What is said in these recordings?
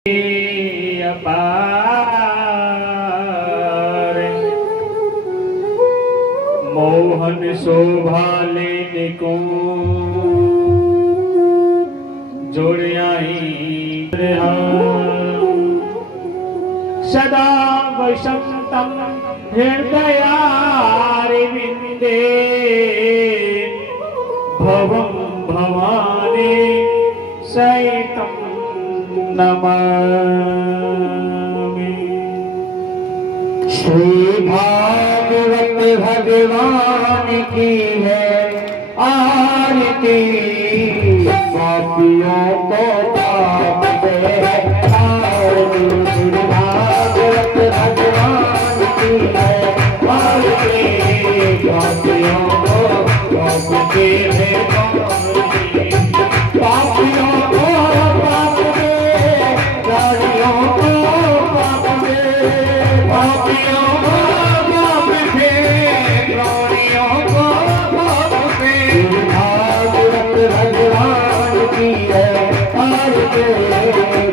अपार मोहन शोभा लेने को जोड़ियाई सदा वसंतम हृदयारविंदे भवं भवानी सहितं नमामि। श्री भागवत भगवान की है आरती, पापियों को पाप दे आरती। श्री भागवत भगवान की है आरती, पापियों को पाप दे पापियों को पाप दे, प्राणियों को पाप दे, पापियों को पाप दे, प्राणियों को पाप दे। भागवत भगवान की है आरती,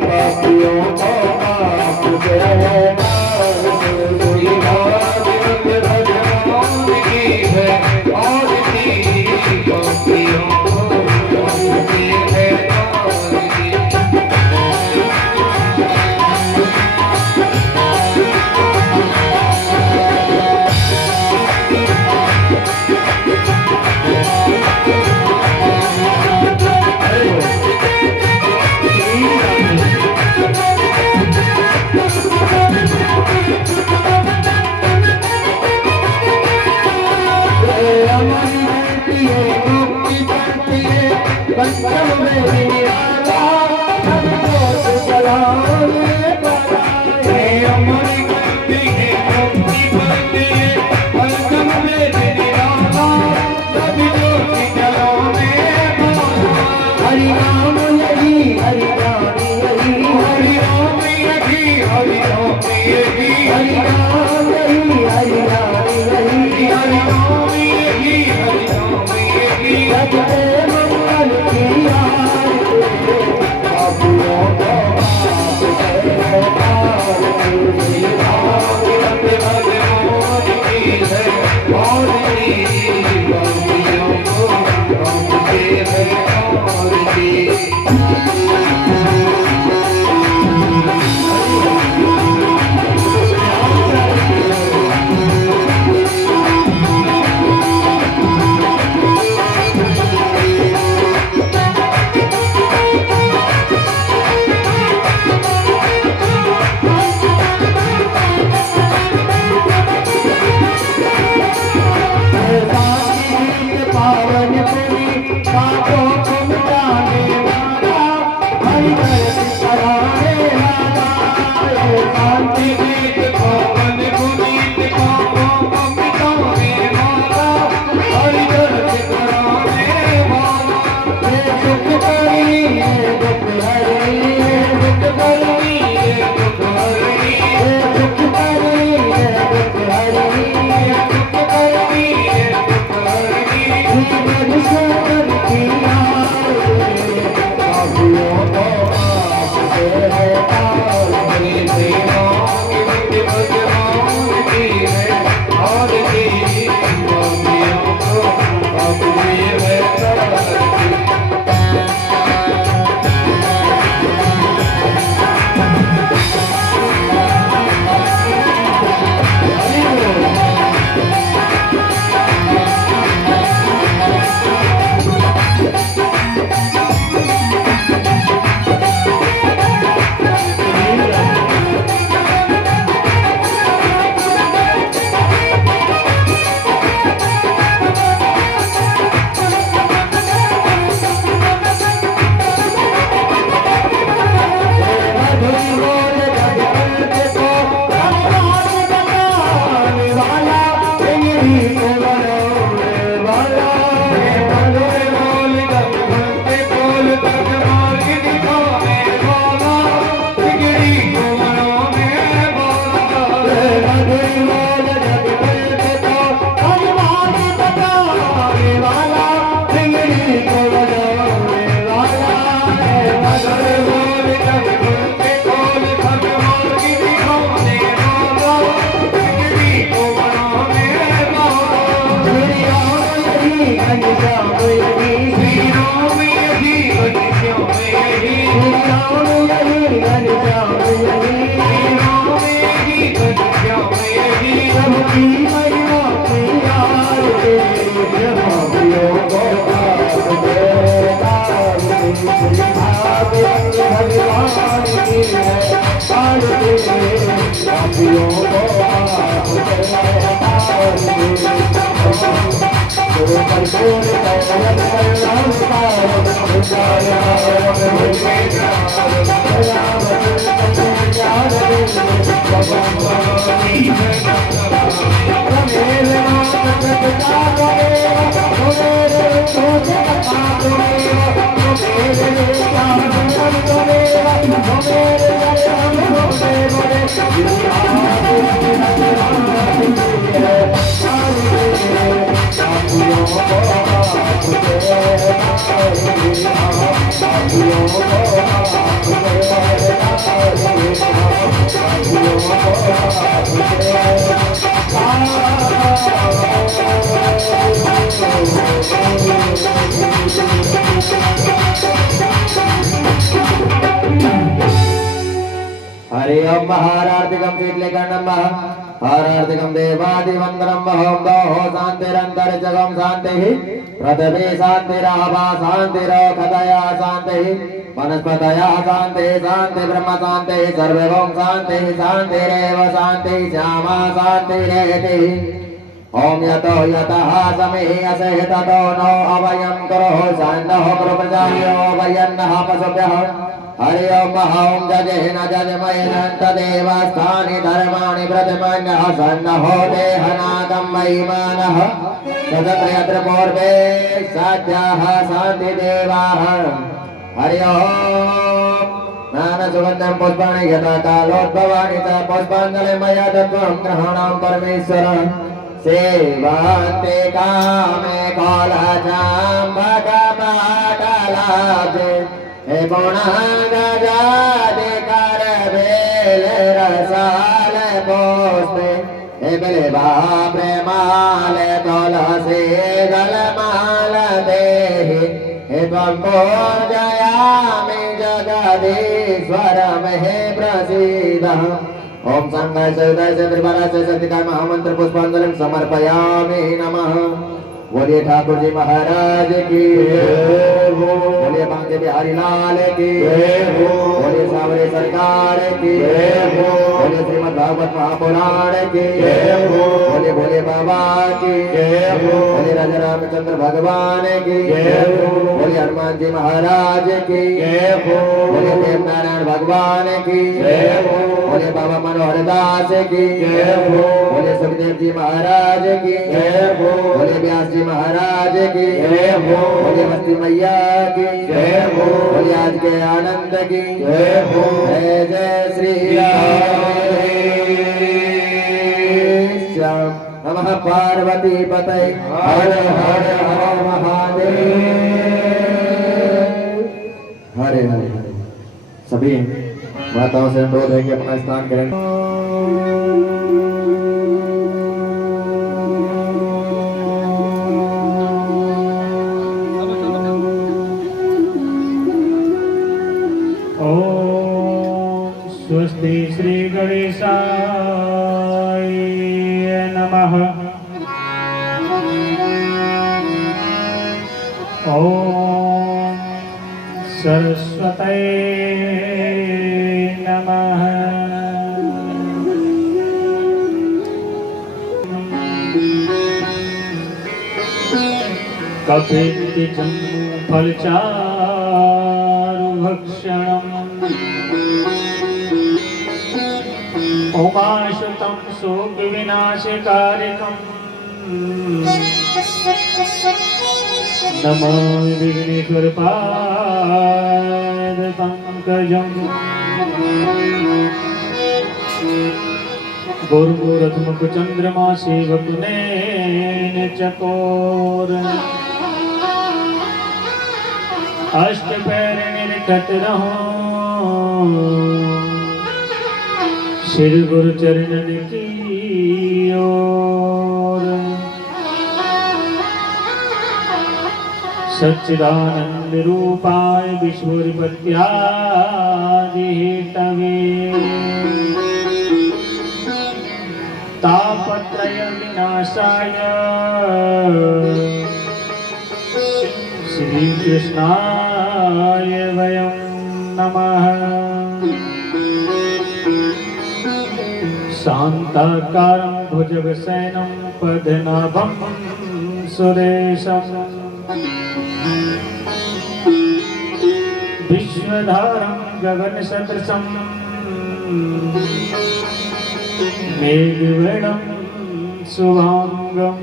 पापियों को पाप दे। भागवत भगवान की है आरती, पापियों को मंगल की आरती, पापियों को पाप दे। मैया प्यार के भावियों को भगवान की है आरती भावियों को हरि ओम महारार्तिकं शीतलेखंडं हरार्तिकं देवादिवंदनं ओम दोहो शांतिरंतरिक्षगं शांतिः पृथिवी शांतिराभा शांतिरोखदया शांतिः वनस्पतयः शांतिः शांति ब्रह्म शांतिः सर्वभौम शांतिः शांतिरेव शांतिः श्यामा शांतिरेति ओम यतो यतः समिः असह ततो नो अवयं करोः शान्तः प्रजायो वयन्नः पशुभ्यः हरि ओम ओम जजेन जजमयेन तदेवास्थानि धर्माणि प्रतिमन्यः सन्नहो देहनागं महिमानः तदत्रयत्र पूर्वे साध्याः शान्तिदेवाः हरि ओम ज्ञानसुगन्धं पुष्पाणि यथा कालोद्भवानि च पुष्पाञ्जलिं मया दत्तं ग्रहाणां परमेश्वर सेवान्ते कामे कोलचाम्बकपाटलाब्धे हे पुणगजादि करबेल रसाल पुष्पे हे बिल्वा प्रेमाल तुलसी दलमाल देहि हे त्वं पूजयामि जगदीश्वर मे प्रसीदः ओम संघाय सहिताय त्रिपुराय सतिकाय महामंत्र पुष्पांजलि समर्पयामि नमः। बोलिए ठाकुर जी महाराज की जय हो, बोलिए बांके बिहारी लाल की जय हो, बोलिए सावरे सरकार की जय हो, बोलिए श्रीमद् भागवत महापुराण की जय हो, बोलिए भोले बाबा की जय हो, बोलिए राजा रामचंद्र भगवान की जय हो, बोलिए हनुमान जी महाराज की जय हो, बोलिए देव नारायण भगवान की जय हो, बोलिए बाबा मनोहर दास की जय हो, बोलिए सुखदेव जी महाराज की जय हो, बोलिए व्यास जी महाराज की जय हो, बोलिए मस्ती मैया की जय हो, बोलिए आज के आनंद की जय हो, जय जय श्री राम नमः पार्वती पतये हर हर हर महादेव हरे हरे हरे। सभी माताओं से अनुरोध है कि अपना स्थान करें। स्वस्ति श्री गणेशाय नमः। ओम सरस्वते नमः। कपित्ति जम्बू फलचारुभक्षणम् उमाशुतं शोकविनाशकारिकम् नमो विघ्नेश्वरपादपङ्कजम् गुरुरथमुखचन्द्रमा सेवकुनेन चकोर अष्टपैर निरखत रहो श्री गुरु चरणन की ओर। सच्चिदानंद रूपाय विश्वोत्पत्त्यादिहेतवे तापत्रय विनाशाय श्री कृष्णाय वयं नमः। शान्ताकारं भुजगशयनं पद्मनाभं सुरेशम् विश्वधारं गगनसदृशं मेघवर्णं शुभांगं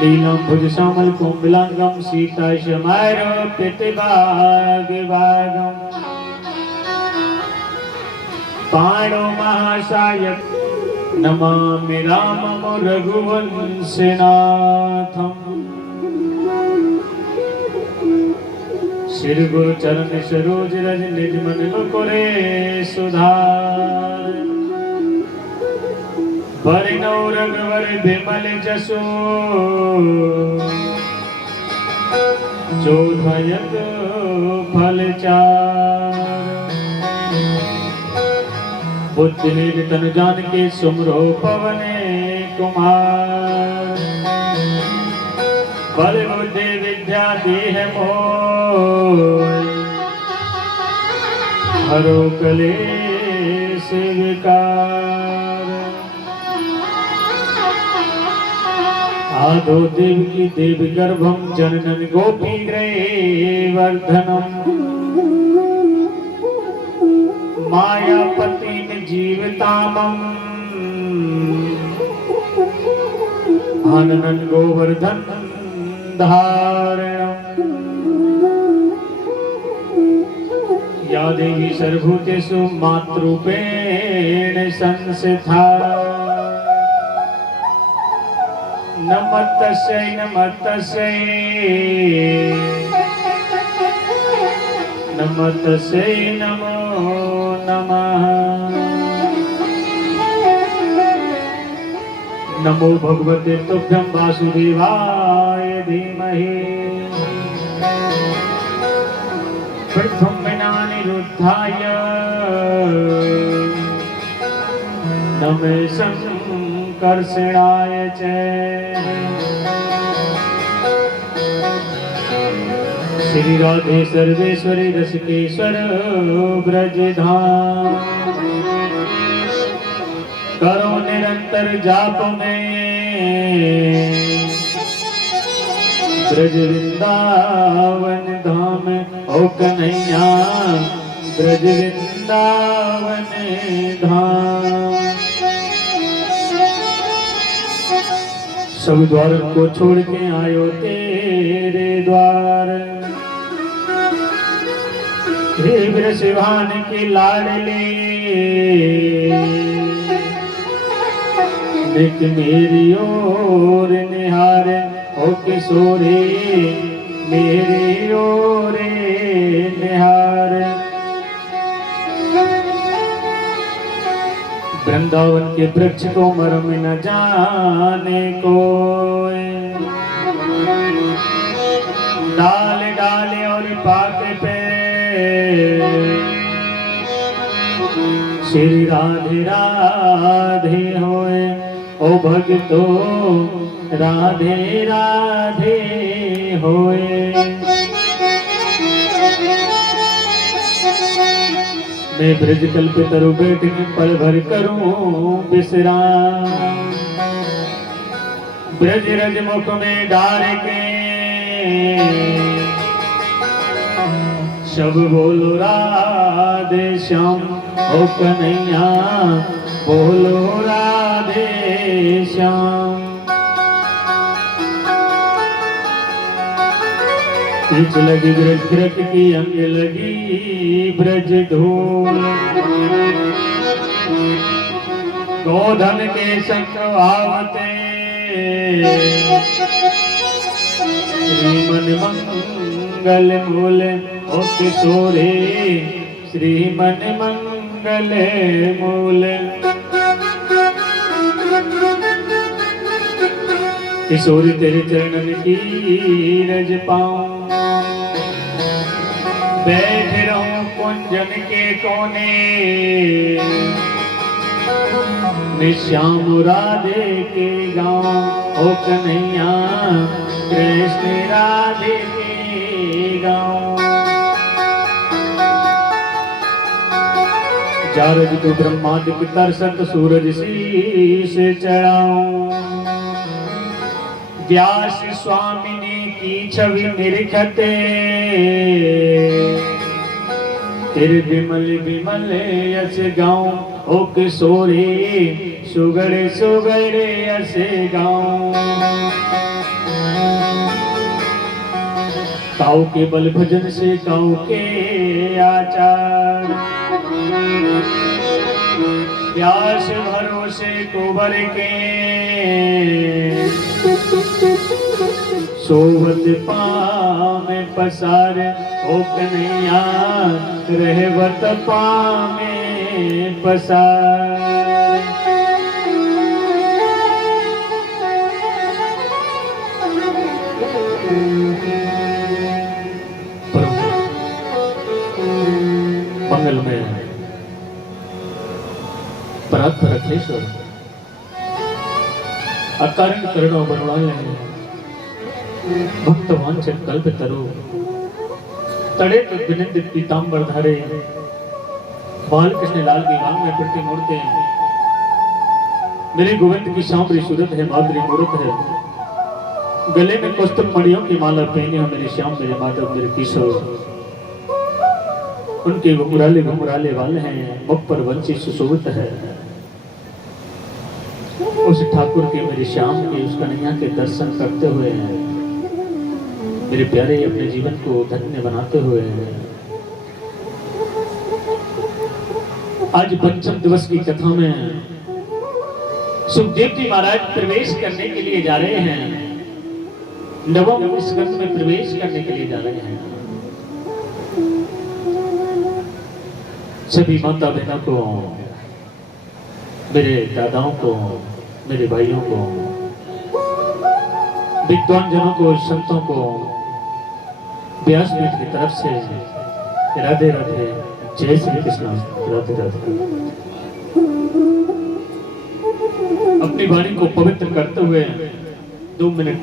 नीलाम्बुजश्यामलकोमलांगं सीताशमारोपितभागभागं पाणो महासायक नमामि रामं रघुवंशनाथम्। श्री गुरु चरण सरोज रज निज मन मुकुरे सुधार वरिणो रघुवर विमल जसो चोधयत फलचार बुद्धि निधि तनु जानकी सुमरो पवने कुमार बल बुद्धि विद्या देह मोह हरो कलेश विकार। आदो देव की देव गर्भम जननन गोपी वर्धनम मायापति जीवतामम आनंदन गोवर्धन धारणम। या देवी सर्वभूतेषु मातृरूपेण संस्थिता नमस्तस्यै नमस्तस्यै नमस्तस्यै नमो नमः। नमो भगवते तुभ्यं वासुदेवाय धीमहि प्रथमनानिरुद्धाय नमे संकर्षणाय च। श्री राधे सर्वेश्वरी रसिकेश्वर ब्रजधाम करो निरंतर जाप में ब्रज वृंदावन धाम ओ कन्हैया ब्रज वृंदावन धाम। सब द्वार को छोड़ के आयो तेरे द्वार हे वृषभान की लाडली नित मेरी ओर निहार ओ किशोरी मेरी ओर निहार। वृंदावन के वृक्ष को मरम न जाने कोई डाल डाले और पात पे श्री राधे राधे होए ओ भगतो राधे राधे होए। मैं ब्रज कल्प तरु बैठ के पल भर करूं विश्राम ब्रज रज मुख में डाल के सब बोलो राधे श्याम ओ कन्हैया बोलो राधे श्याम। पीछ लगी ब्रज खिरक की अंग लगी ब्रज धूल गोधन के संग आवते श्रीमन मंगल मूल ओ किशोरे श्रीमन मंगल मूल। किशोरी तेरे चरणन की रज पाऊं बैठ रहूं कुंजन के कोने मैं श्याम राधे के गाँव ओ कन्हैया कृष्ण राधे के गाँव। जारज को ब्रह्मादि की तरसत सूरज शीश चढ़ाऊं। व्यास स्वामी ने की छवि निरखते तेरे विमल विमल यस गाऊं। ओ किशोरी सुगड़े सुगड़े यस गाऊं। काऊ के बल भजन से काऊ के आचार। व्यास भरोसे कुबर के सोवत पामे पसार। ओ कन्हैया रहवत पामे पसार। मंगल में परात पर अखिलेश्वर अकारण करणों बनवाले भक्त वांछित कल्प तरु तड़े तो विनिंद पीतांबर धारे। बाल कृष्ण लाल की मांग में प्रति मूर्ते मेरे गोविंद की सांवरी सूरत है माधुरी मूरत है। गले में कौस्तुभ मणियों की माला पहने हो मेरे श्याम मेरे माधव मेरे किशोर। उनके घुमराले वाले हैं मुख पर वंशी सुशोभित है। उस ठाकुर के मेरे श्याम के उस कन्हैया के दर्शन करते हुए मेरे प्यारे अपने जीवन को धन्य बनाते हुए आज पंचम दिवस की कथा में सुखदेव जी महाराज प्रवेश करने के लिए जा रहे हैं। नवम स्कंद में प्रवेश करने के लिए जा रहे हैं। सभी माता बहनों को मेरे दादाओं को मेरे भाइयों को विद्वान जनों को संतों को व्यासपीठ की तरफ से राधे राधे जय श्री कृष्ण राधे राधे। अपनी वाणी को पवित्र करते हुए 2 मिनट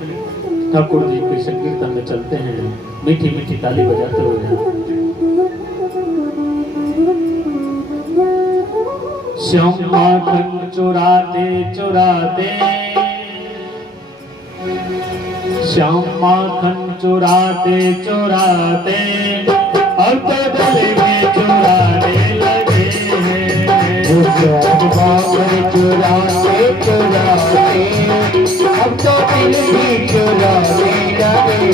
ठाकुर जी के संकीर्तन में चलते हैं मीठी मीठी ताली बजाते हुए। श्याम माखन चुराते चुराते श्याम माखन चुराते चुराते अब तो गले में चुराने लगे हैं। श्याम माखन चुराते चुराते अब तो दिल भी चुराने लगे।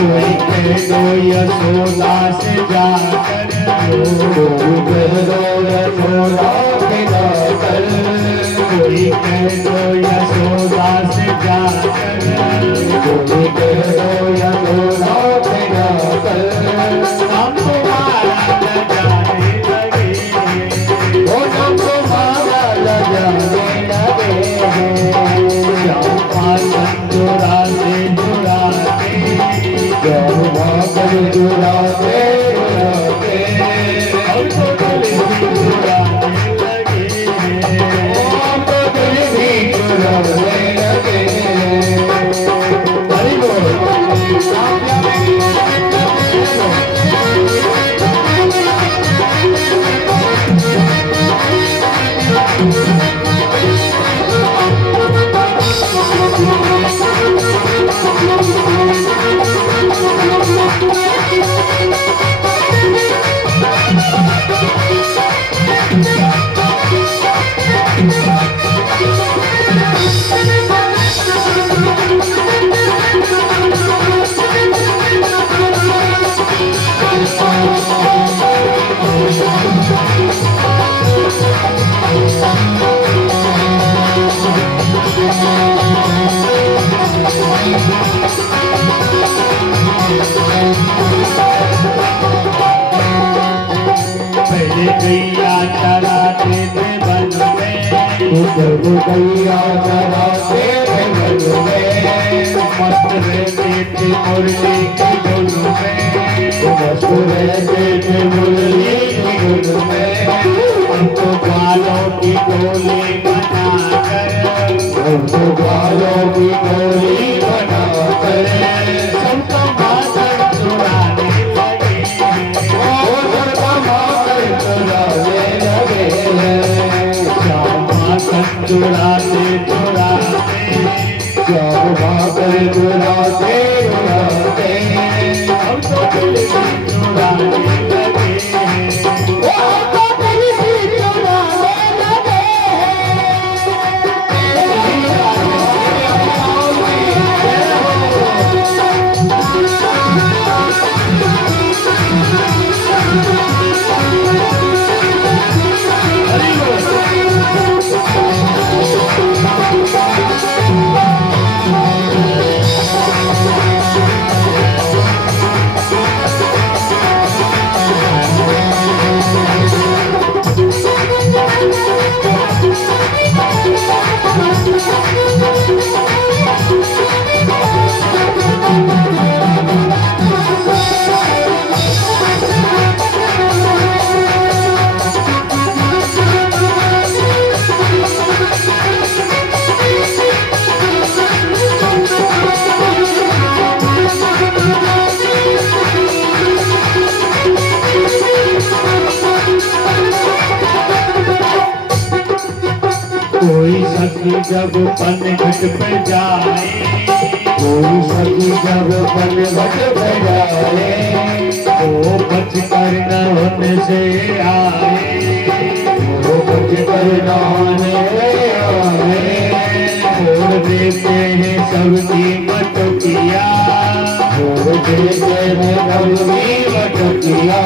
कोई कह दो यशोदा से जाकर कोई कह दो यशोदा से जाकर कोई कह दो यशोदा से जाकर कोई कह दो यशोदा से जाकर हम तुम्हारा न जाने लगे। वो हम तुम्हारा न जाने लगे। श्याम माखन चुराते चुराते श्याम माखन चुराते चुराते अब तो गले भी चुराने लगे हैं। अब तो दिल भी चुराने लगे। हरि गैया चराते थे वन में जब गैया चराते थे वन में मस्त रहते थे मुरली की धुन में मस्त रहते थे मुरली की धुन में। हम तो बालों गोली बनाकर, सबको बालों की गोली बनाकर सबका माथन चुराने लगे वो सबका माथन चुराने लगे हैं। श्याम माथन चुराते चुराते, श्याम माथन चुराते चुराते हम तो दिल भी चुराने लगे वो हमको दिल भी चुराने लगे हरि बोल। कोई सखी जब पन घट पे जाए, कोई सखी जब पन घट पे जाए वो बच कर न उनसे आए, वो बच कर नहाने आए छोड़ देते हैं सबकी मटकिया, छोड़ देते हैं सबकी मटकिया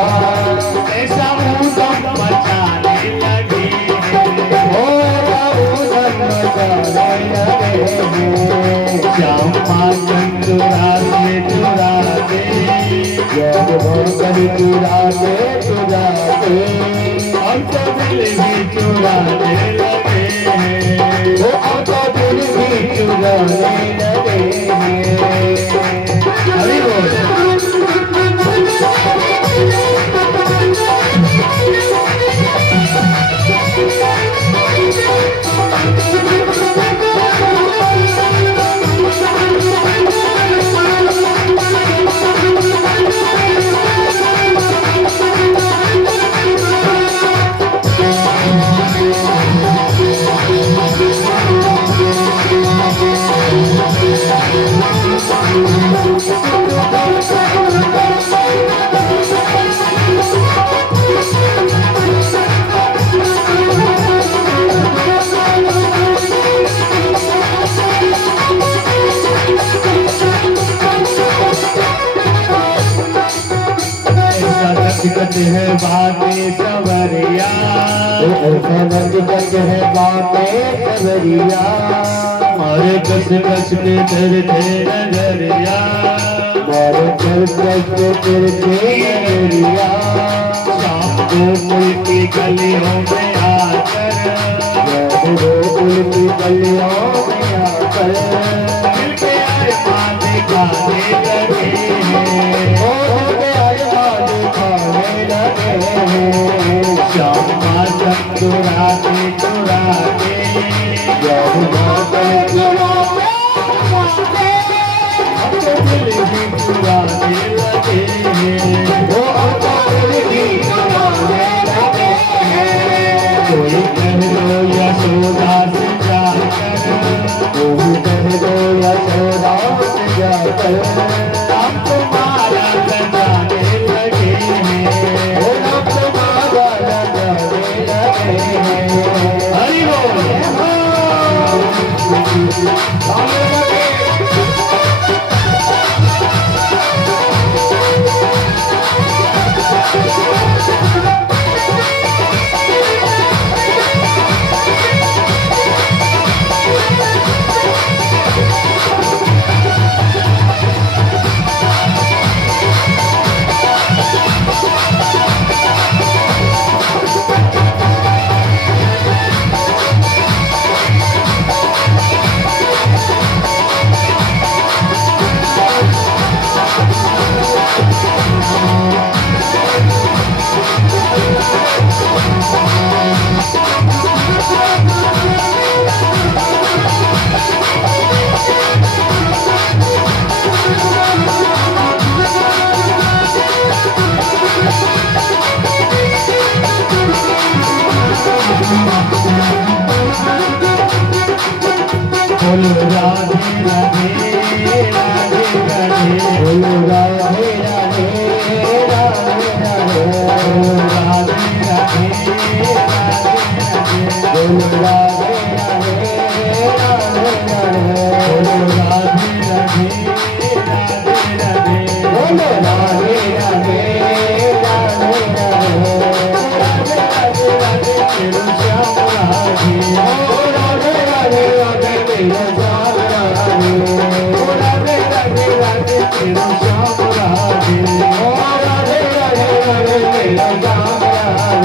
ऐसा ऊधम मचाने लगे श्याम माखन चुराते चुराते, जब भोकर चुराते चुराते हम तो दिल भी चुराने लगे वो हमको दिल भी चुराने लगे हरि बोल। हकीकत है बातें सवरिया, ऐसा हकीकत है बातें सवरिया हमारे कस कस के डरते नजरिया, मारे चल चलते फिरते नजरिया शाम को पुल की गलियों में आकर, जब वो पुल की गलियों में आकर दिल के अरमान गाने लगे श्याम माखन चुराते चुराते, हम तो दिल भी चुराने लगे कोई कह लो यशोदा से जाकर, कह दो यशोदा से जाकर बोलो राधे राधे राधे राधे बोलो राधे राधे राधे राधे बोलो राधे राधे राधे राधे बोलो राधे राधे राधे राधे बोलो राधे राधे राधे राधे बोलो राधे राधे राधे राधे राधे तेरो श्याम राधे राधे राधे राधे तेरो श्याम राधे राधे राधे राधे तेरो श्याम राधे राधे राधे राधे तेरो श्याम राधे बोलो राधे राधे राधे राधे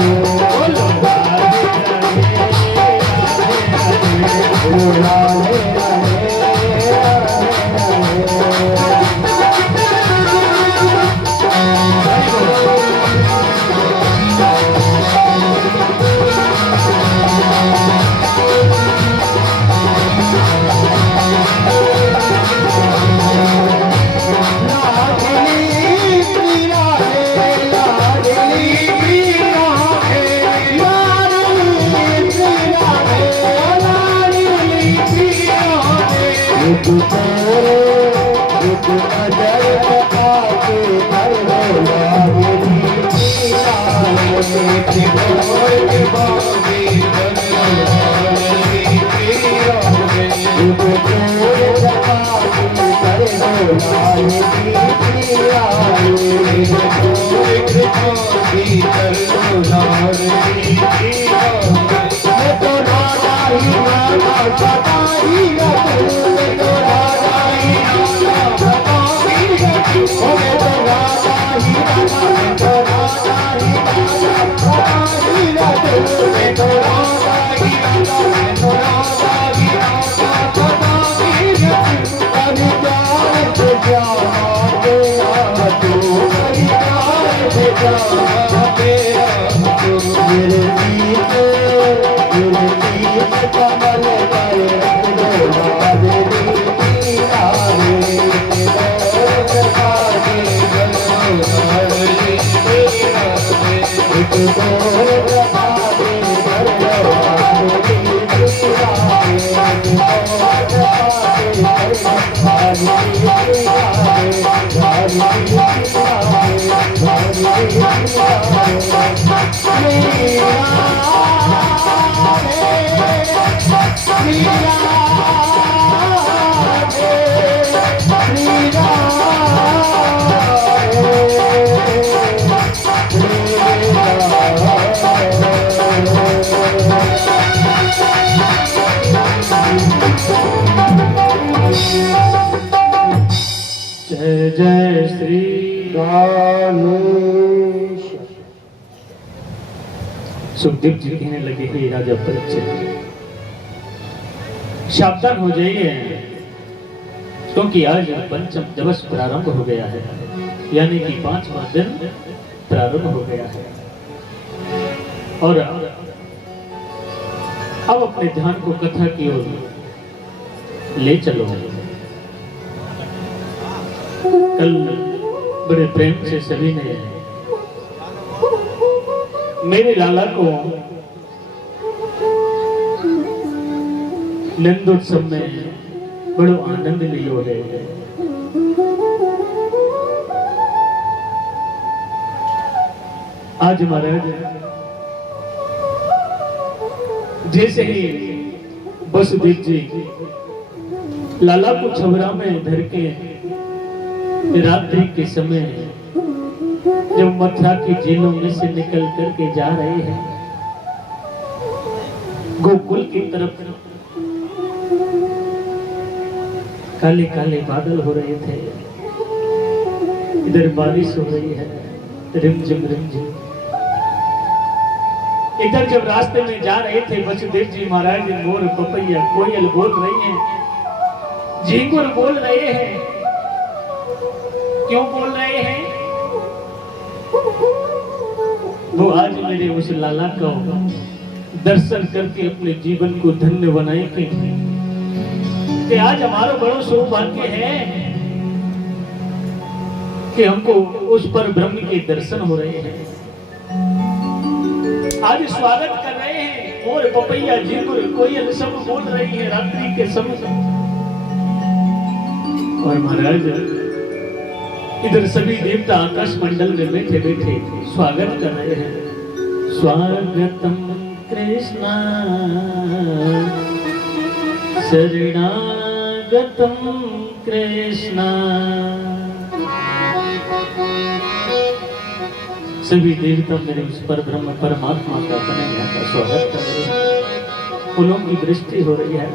बोलो राधे राधे जय जय श्री गणेश। सुखदेव जी कहने लगे हे राजा परीक्षित, सावधान हो जाइए क्योंकि आज पंचम दिवस प्रारंभ हो गया है, यानी कि 5वां दिन प्रारंभ हो गया है। और अब अपने ध्यान को कथा की ओर ले चलो। कल बड़े प्रेम से सभी ने मेरे लाला को नंदोत्सव में बड़ो आनंद लियो है। आज महाराज जैसे ही वसुदेव जी लाला को छबरा में धर के रात्रि के समय जब मथुरा की जेलों में से निकल करके जा रहे हैं गोकुल की तरफ, काले काले बादल हो रहे थे, इधर बारिश हो रही है रिमझिम रिमझिम। इधर जब रास्ते में जा रहे थे वसुदेव जी महाराज मोर पपैया कोयल बोल रही हैं, झींगुर बोल रहे हैं। क्यों बोल रहे हैं? वो आज मेरे उस लाला को दर्शन करके अपने जीवन को धन्य बनाएंगे कि आज हमारा बड़ा सौभाग्य है कि हमको उस पर ब्रह्म के दर्शन हो रहे हैं। आज स्वागत कर रहे हैं मोर पपैया झिंगुर कोयल सब बोल रही है रात्रि के समय। और महाराज इधर सभी देवता आकाश मंडल में बैठे बैठे स्वागत कर रहे हैं। स्वागतम कृष्णा शरणागतम कृष्णा। सभी देवता मेरे उस पर ब्रह्म परमात्मा का अपने यहाँ का स्वागत कर रहे हैं। फूलों की वृष्टि हो रही है।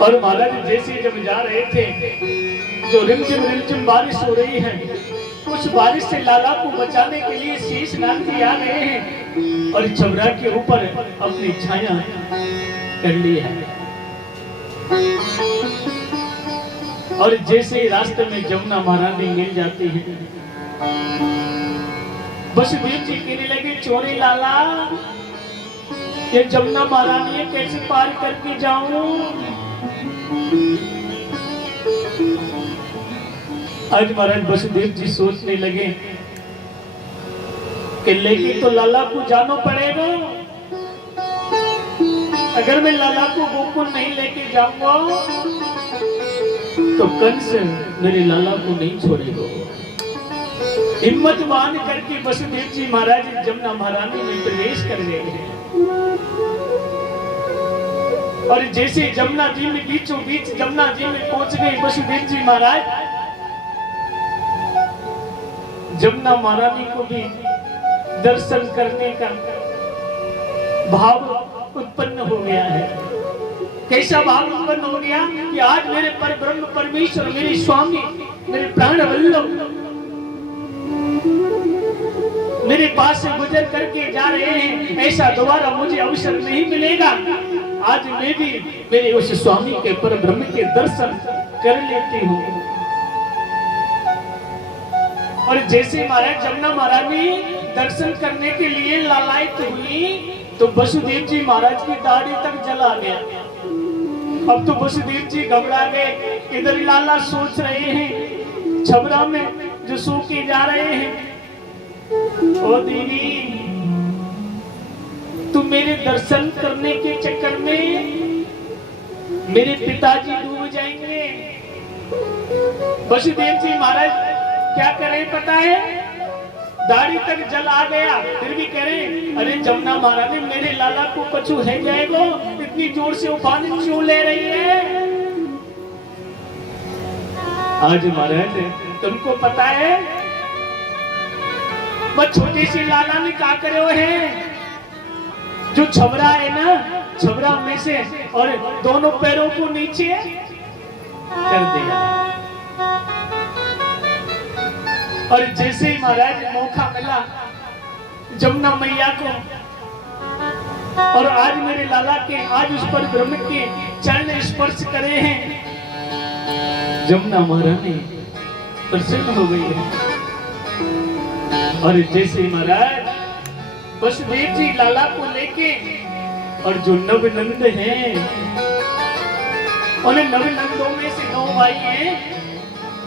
और महाराज जैसे जब जा रहे थे जो रिमझिम बारिश हो रही है, उस बारिश से लाला को बचाने के लिए शेष नाग जी आ रहे हैं और छबरा के ऊपर अपनी छाया कर ली है। और जैसे रास्ते में जमुना महारानी मिल जाती है, वसुदेव जी कहने लगे चोरी लाला ये जमुना महारानी कैसे पार करके जाऊं। आज महाराज वसुदेव जी सोचने लगे कि लेके तो लाला को जाना पड़ेगा। अगर मैं लाला को गोकुल नहीं लेके जाऊंगा तो कंस मेरे लाला को नहीं छोड़ेगा। हिम्मत बांध करके वसुदेव जी महाराज जमुना महारानी में प्रवेश कर गए हैं। और जैसे जमुना जी में बीचों बीच जमुना जी में पहुंच गए वसुदेव जी महाराज, जमुना महारानी को भी दर्शन करने का भाव उत्पन्न हो गया है। कैसा भाव उत्पन्न हो गया कि आज मेरे पर ब्रह्म परमेश्वर मेरे स्वामी मेरे प्राण वल्लभ मेरे पास से गुजर करके जा रहे हैं। ऐसा दोबारा मुझे अवसर नहीं मिलेगा। आज मैं भी मेरे उस स्वामी के पर ब्रह्म के दर्शन कर लेती हूँ। और जैसे महाराज जमुना महारानी दर्शन करने के लिए लालायित हुई तो वसुदेव जी महाराज की दाढ़ी तक जला गया। अब तो वसुदेव जी घबरा गए। इधर लाला सोच रहे हैं छबरा में जो सो के जा रहे हैं, ओ दीदी तुम मेरे दर्शन करने के चक्कर में मेरे पिताजी डूब जाएंगे। वसुदेव जी महाराज क्या करें पता है, दाढ़ी तक जल आ गया फिर भी कह रहे अरे जमुना महारानी मेरे लाला को कछु है जाएगा, इतनी जोर से उफान क्यों ले रही है। आज महाराज तुमको पता है वो छोटी सी लाला ने क्या करे है, जो छबरा है ना छबरा में से और दोनों पैरों को नीचे कर दिया। और जैसे ही महाराज मौका मिला जमुना मैया को और आज मेरे लाला के आज उस पर ब्रह्म के चरण स्पर्श करे हैं, जमुना महारानी प्रसन्न हो गई है। और जैसे महाराज वसुदेव जी लाला को लेके और जो नवनंद हैं उन्हें नवनंदों में से 9 भाई हैं,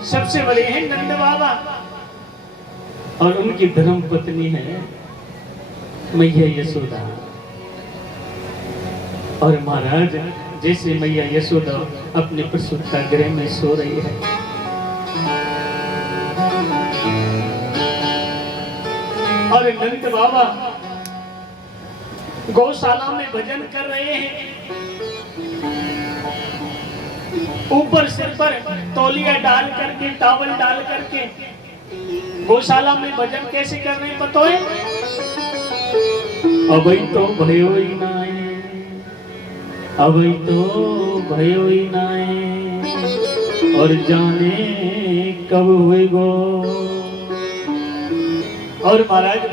सबसे बड़े हैं नंद बाबा और उनकी धर्म पत्नी है मैया यशोदा। और महाराज जैसे मैया यशोदा अपने प्रसूता गृह में सो रही है, और नंद बाबा गौशाला में भजन कर रहे हैं। ऊपर सिर पर तौलिया डाल करके टावल डाल करके गौशाला में भजन कैसे कर रहे हैं पता है, अभी तो भयो ही नाए, अभी तो भयो ही नाए और जाने कब हुए गो। और महाराज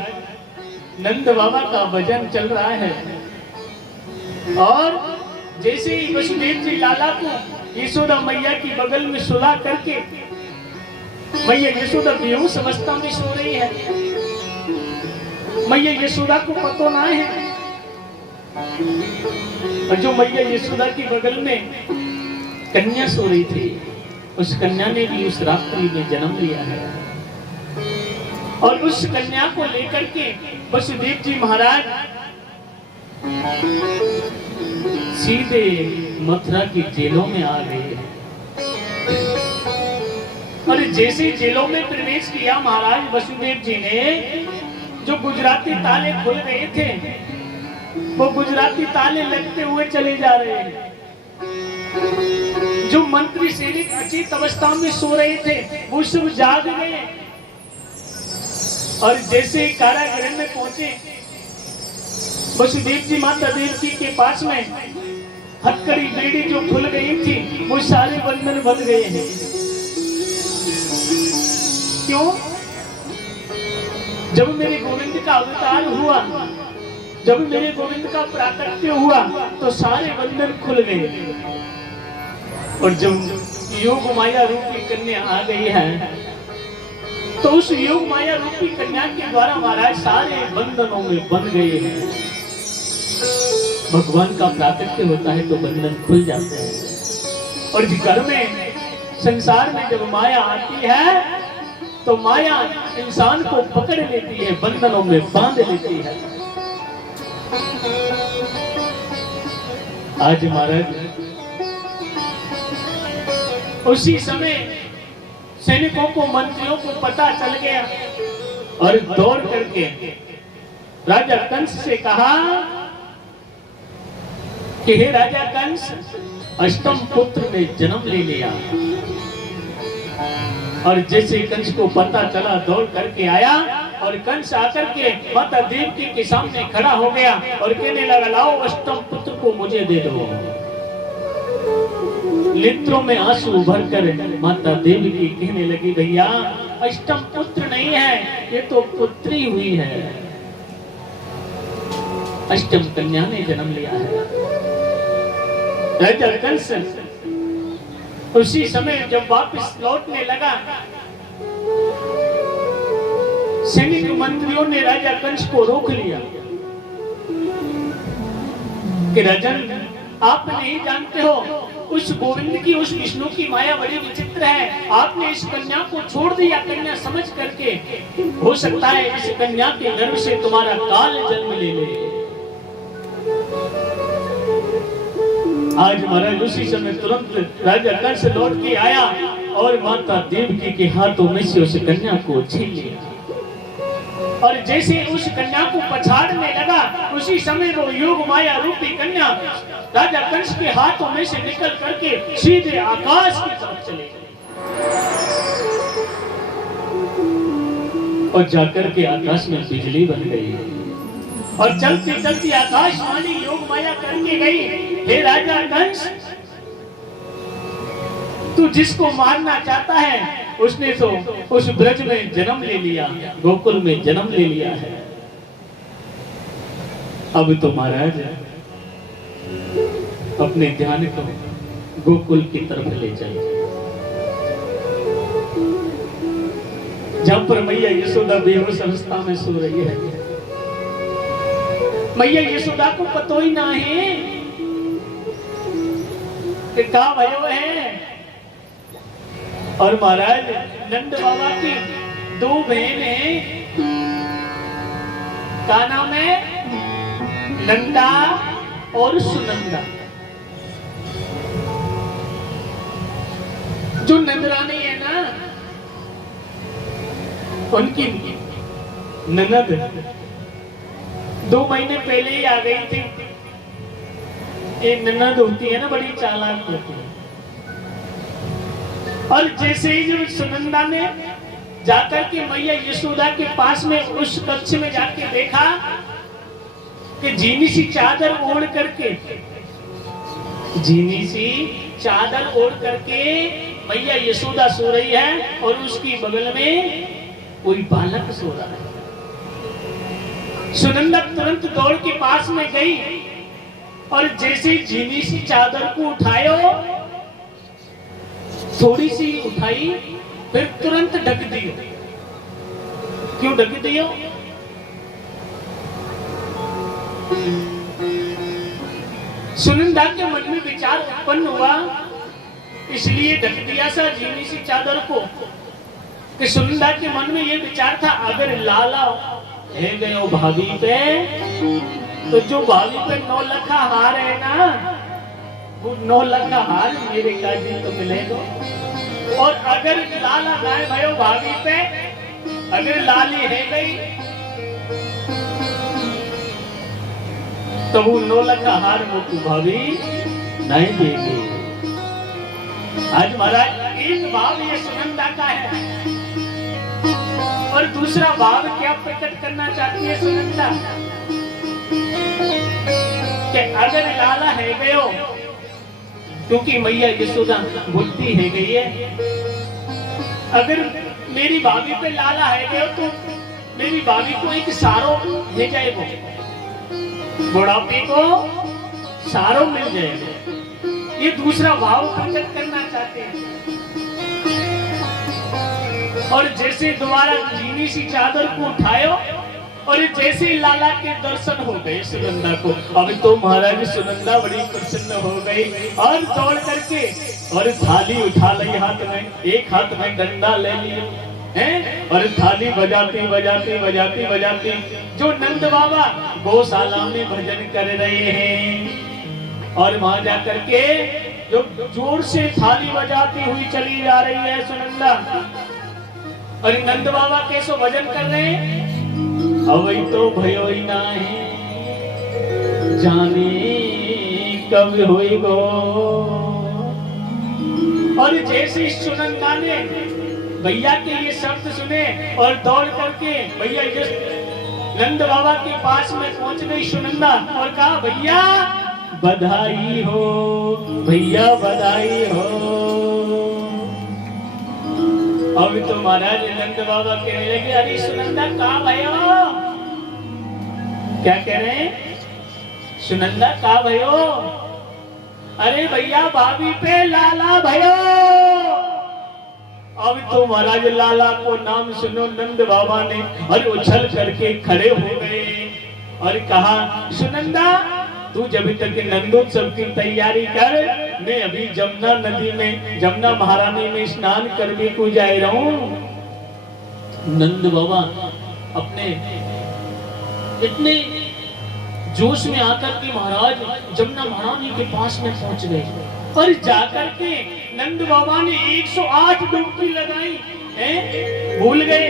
नंद बाबा का भजन चल रहा है और जैसे ही वसुदेव जी लाला को यशोदा मैया की बगल में सुला करके मैया यशोदा बेहोश अवस्था में सो रही है। मैया यशोदा को पता ना है और जो मैया यशोदा की बगल में कन्या सो रही थी उस कन्या ने भी उस रात्रि में जन्म लिया है। और उस कन्या को लेकर के वसुदेव जी महाराज सीधे मथुरा की जेलों में आ गए। और जैसे जेलों में प्रवेश किया महाराज वसुदेव जी ने, जो गुजराती ताले खुल रहे थे वो गुजराती ताले लगते हुए चले जा रहे हैं। जो मंत्री सैनिक अचेत अवस्था में सो रहे थे वो सब जाग गए। और जैसे कारागृह में पहुंचे, वसुदेव जी माता देवकी के पास में हथकड़ी बेड़ी जो खुल गई थी वो सारे बंधन बंध गए हैं। क्यों? जब मेरे गोविंद का अवतार हुआ, जब मेरे गोविंद का प्राकट्य हुआ तो सारे बंधन खुल गए। और जब योग माया रूपी कन्या आ गई है तो उस योग माया रूपी कन्या के द्वारा महाराज सारे बंधनों में बंध गए हैं। भगवान का प्राकट्य होता है तो बंधन खुल जाते हैं। और घर में संसार में जब माया आती है तो माया इंसान को पकड़ लेती है, बंधनों में बांध लेती है। आज महाराज उसी समय सैनिकों को, मंत्रियों को पता चल गया और दौड़ करके राजा कंस से कहा कि हे राजा कंस, अष्टम पुत्र ने जन्म ले लिया। और जैसे कंस को पता चला दौड़ करके आया और कंस आकर के माता देवकी के सामने खड़ा हो गया और कहने लगा, लाओ अष्टम पुत्र को मुझे दे दो। नेत्रों में आंसू भरकर माता देवकी कहने लगी, भैया अष्टम पुत्र नहीं है, ये तो पुत्री हुई है, अष्टम कन्या ने जन्म लिया है। राजा कंस उसी समय जब वापस लौटने लगा, सैनिक मंत्रियों ने राजा कंस को रोक लिया कि राजन, आप नहीं जानते हो उस गोविंद की, उस विष्णु की माया बड़ी विचित्र है। आपने इस कन्या को छोड़ दिया कन्या समझ करके, हो सकता है इस कन्या के गर्भ से तुम्हारा काल जन्म ले ले। आज महाराज उसी समय तुरंत राजा कंस लौट के आया और माता देवकी के हाथों में से उस कन्या को छीन लिया। और जैसे उस कन्या को पछाड़ने लगा, उसी समय वो योग माया रूपी कन्या राजा कंस के हाथों में से निकल करके सीधे आकाश की तरफ चले गई। और जाकर के आकाश में बिजली बन गई और चलती चलती आकाशवाणी योग माया करके गई, हे राजा कंस, तू जिसको मारना चाहता है उसने तो उस ब्रज में जन्म ले लिया, गोकुल में जन्म ले लिया है। अब तो महाराज अपने ध्यान को गोकुल की तरफ ले जाइए, जहां पर मैया यशोदा बेहोश अवस्था में सो रही है। मैया यशोदा को पतो ही ना है कि का भयो है। और महाराज नंद बाबा की दो बहन है, का नाम है नंदा और सुनंदा। जो नंदरानी है ना, उनकी ननद 2 महीने पहले ही आ गई थी। एक ननद होती है ना, बड़ी चालाक होती है। और जैसे ही जो सुनंदा ने जाकर के मैया यशोदा के पास में उस कक्ष में जाके देखा कि जीनी सी चादर ओढ़ करके, जीनी सी चादर ओढ़ करके मैया यशोदा सो रही है और उसकी बगल में कोई बालक सो रहा है। सुनंदा तुरंत दौड़ के पास में गई और जैसे जीनी सी चादर को उठायो, थोड़ी सी उठाई, फिर तुरंत ढक दियो। क्यों ढक दियो? सुनंदा के मन में विचार उत्पन्न हुआ, इसलिए ढक दिया सा जीनी सी चादर को कि सुनंदा के मन में यह विचार था, अगर लाला है गयो भाभी पे तो जो भाभी पे 9 लखा हार है ना, वो 9 लखा हार मेरे काजी तो मिलेगा। और अगर लाला नाय भयो भाभी पे, अगर लाली है गई तो वो 9 लखा हार मोकू भाभी नहीं देगी। आज महाराज एक भाव ये सुनंदा का है और दूसरा भाव क्या प्रकट करना चाहती है सुनंदा कि अगर लाला है गयो, क्योंकि मैया यशोदा बुद्धि है गई है, अगर मेरी भाभी पे लाला है गयो तो मेरी भाभी को एक सारो ले जाएगा, बुढ़ापे को सारो मिल जाएगा। ये दूसरा भाव प्रकट करना चाहते हैं। और जैसे दोबारा जीनी सी चादर को उठायो और जैसे ही लाला के दर्शन हो गए सुनंदा को, अब तो महाराज सुनंदा बड़ी प्रसन्न हो गई और दौड़ करके और थाली उठा ली हाथ में, एक हाथ में डंडा ले लिया हैं और थाली बजाती बजाती बजाती बजाती जो नंद बाबा गौशाला में भजन कर रहे हैं और वहां जाकर के जो जोर से थाली बजाती हुई चली जा रही है सुनंदा, और नंद बाबा कैसो भजन कर रहे हैं, अवै तो भयो ही ना है जाने कब होई गो। और जैसे सुनंदा ने भैया के ये शब्द सुने और दौड़ करके भैया नंद बाबा के पास में पहुंच गई सुनंदा और कहा भैया बधाई हो, भैया बधाई हो। अब तो महाराज नंद बाबा कहने लगे अरे सुनंदा कहाँ भयो, क्या कह रहे हैं सुनंदा कहाँ भयो, अरे भैया भाभी पे लाला भयो। अब तो महाराज लाला को नाम सुनो नंद बाबा ने और उछल करके खड़े हो गए और कहा सुनंदा तू जब तक नंदोत्सव की तैयारी कर, मैं अभी जमुना नदी में जमुना महारानी में स्नान करने को जा रहा हूं। नंद बाबा अपने इतने जोश में आकर के महाराज जमुना महारानी के पास में पहुंच गए और जाकर के नंद बाबा ने 108 डुबकी लगाई हैं, भूल गए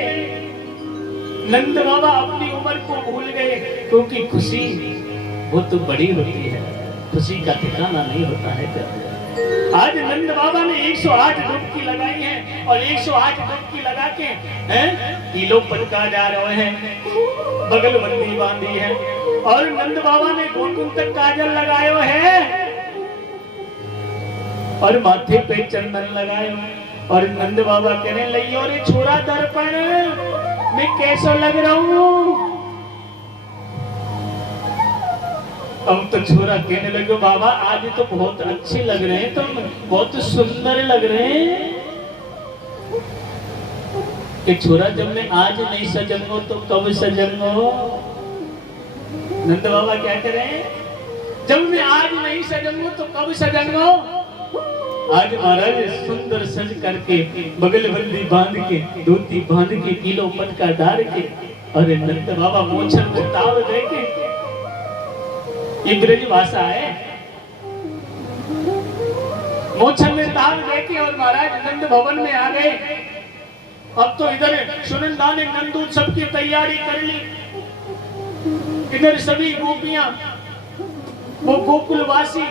नंद बाबा अपनी उम्र को भूल गए, क्योंकि खुशी वो तो बड़ी होती है, खुशी का ठिकाना नहीं होता है। आज नंद बाबा ने 108 डुबकी लगाई है और 108 डुबकी लगा के किलो पटका जा रहे हैं, बगल बंदी बांधी है और नंद बाबा ने घुटन तक काजल लगायो है और माथे पे चंदन लगायो और नंद बाबा कहने लगी और छोरा दर्पण मैं कैसा लग रहा हूँ। अब तो छोरा कहने लगे बाबा आज तो बहुत अच्छे लग रहे हैं, तुम बहुत सुंदर लग रहे हैं। कि छोरा जब मैं आज नहीं सजूंगा तो कब सजूंगा। नंद बाबा क्या कह रहे हैं, जब मैं आज नहीं सजूंगा तो कब सजूंगा। आज महाराज सुंदर सज करके बगल बंदी बांध के धोती बांध के किलो पटका डाल के और नंद बाबा मोछन में ताव दे के, ये ब्रज भाषा है, मोछन में ताव दे के और महाराज नंद भवन में आ गए। अब तो इधर सुनंदा ने नंदोत्सव की तैयारी कर ली, इधर सभी गोपियां वो गोकुलवासी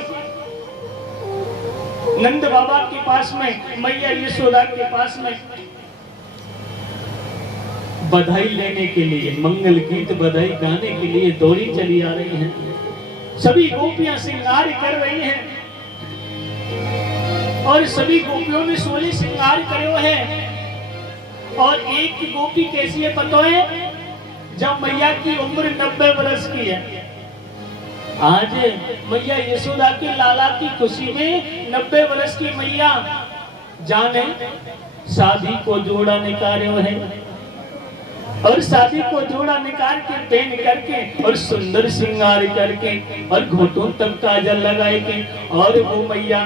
नंद बाबा के पास में मैया यशोदा के पास में बधाई लेने के लिए, मंगल गीत बधाई गाने के लिए दौड़ी चली आ रही हैं। सभी गोपियां श्रृंगार कर रही हैं और सभी गोपियों ने 16 श्रृंगार करे हैं। और एक की गोपी कैसी है पता है, जब मैया की उम्र 90 वर्ष की है। आज मैया यशोदा के लाला की खुशी में 90 वर्ष की मैया जाने शादी को जोड़ा निकालो है और शादी को जोड़ा निकाल के पहन करके और सुंदर श्रृंगार करके और घोटों तक काजल लगाए के और वो मैया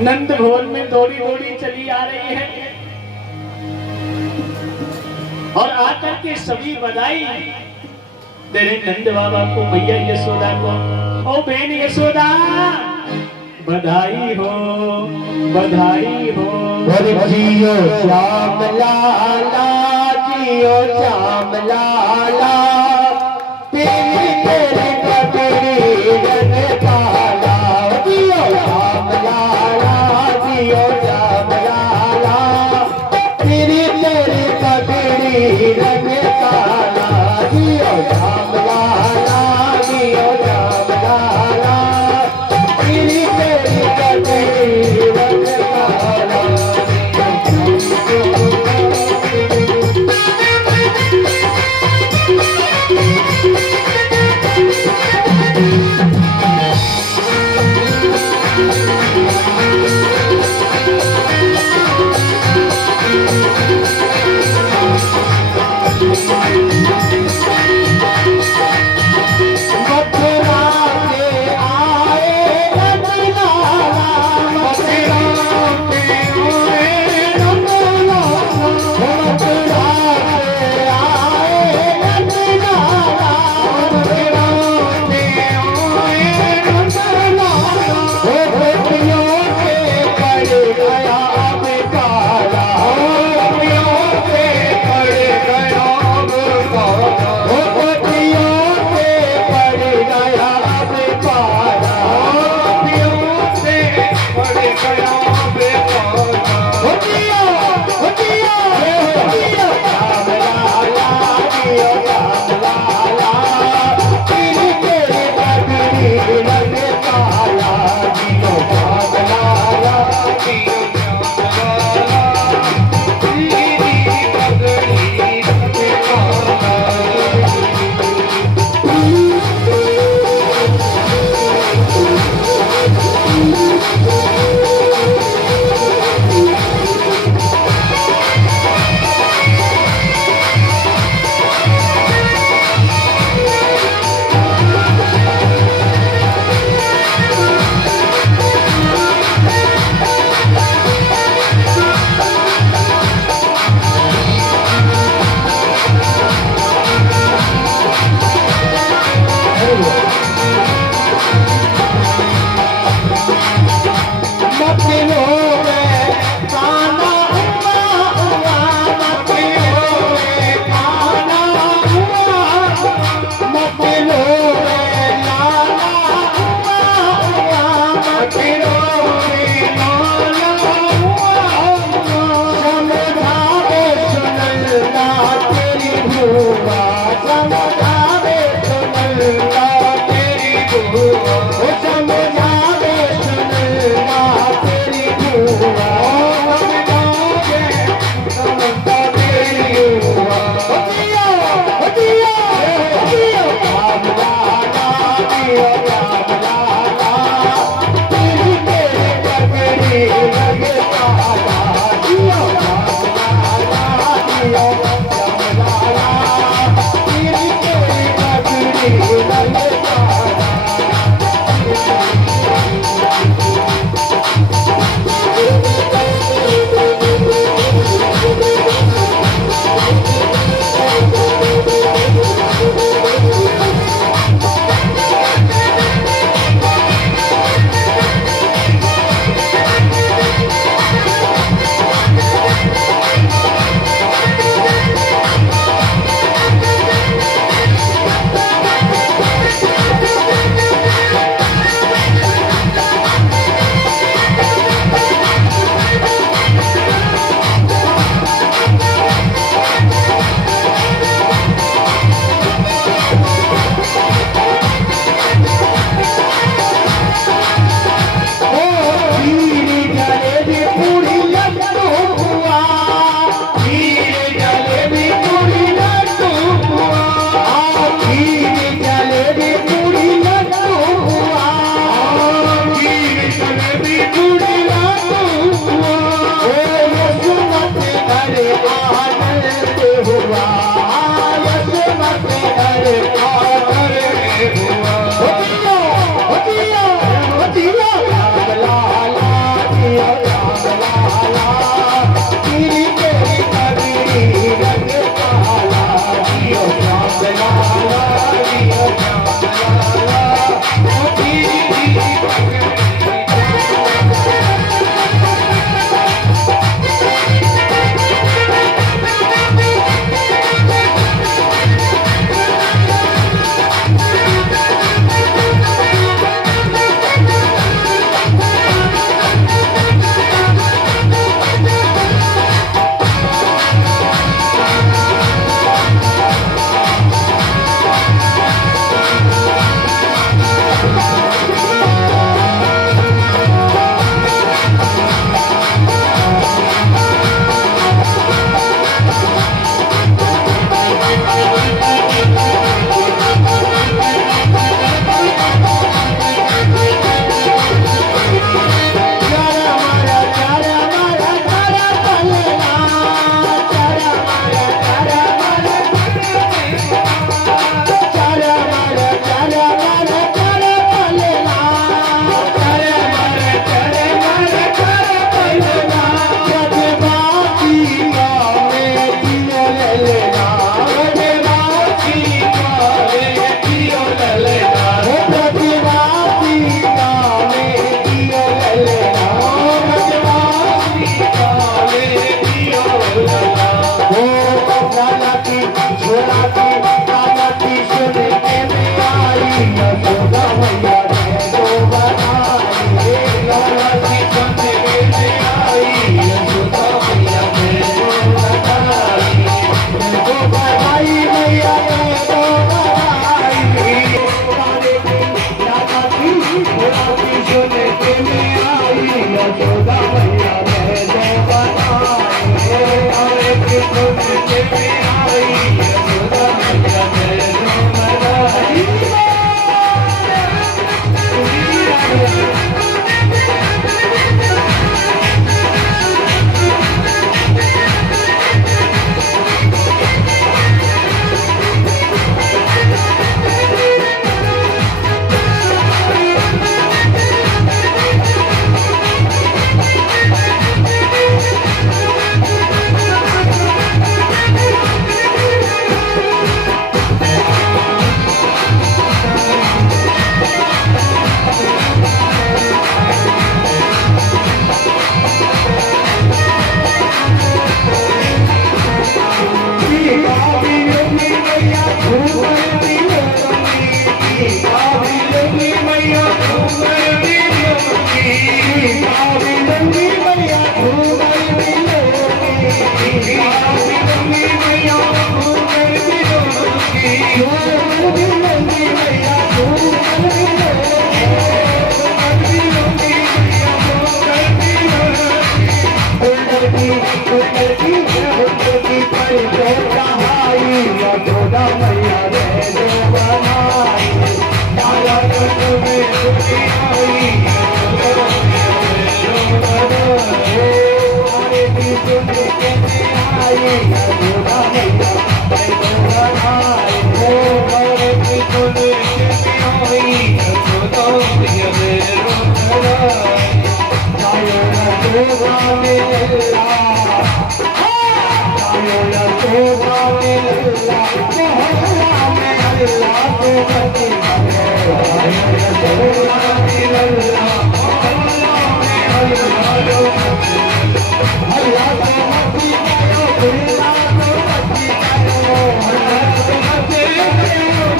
नंद भवन में दौड़ी दौड़ी चली आ रही है और आकर के सभी बधाई तेरे नंद बाबा को, मैया यशोदा को, ओ बहन यशोदा बधाई हो, बधाई हो। जियो श्याम लाला, जियो श्याम लाला, तेरी तेरी पगड़ी रंग काला। जियो श्याम लाला, जियो श्याम लाला, तेरी तेरी पगड़ी रंग काला। जियो श्याम लाला, जियो श्याम लाला, तेरी तेरी पगड़ी रंग काला। मैया रे जो बनाई लाला कंठ में दुखी आई आरे की सुन के आई यशोदा मैया रे जो बनाई ओ आरे की सुन के आई यशोदा मैया रे जो बनाई जायो यशोदा मेरा यशोदा मेरा मोहल्ला में अल्लाह को बची यशोदा मेरा मोहल्ला में अल्लाह को बची अल्लाह को बची गयो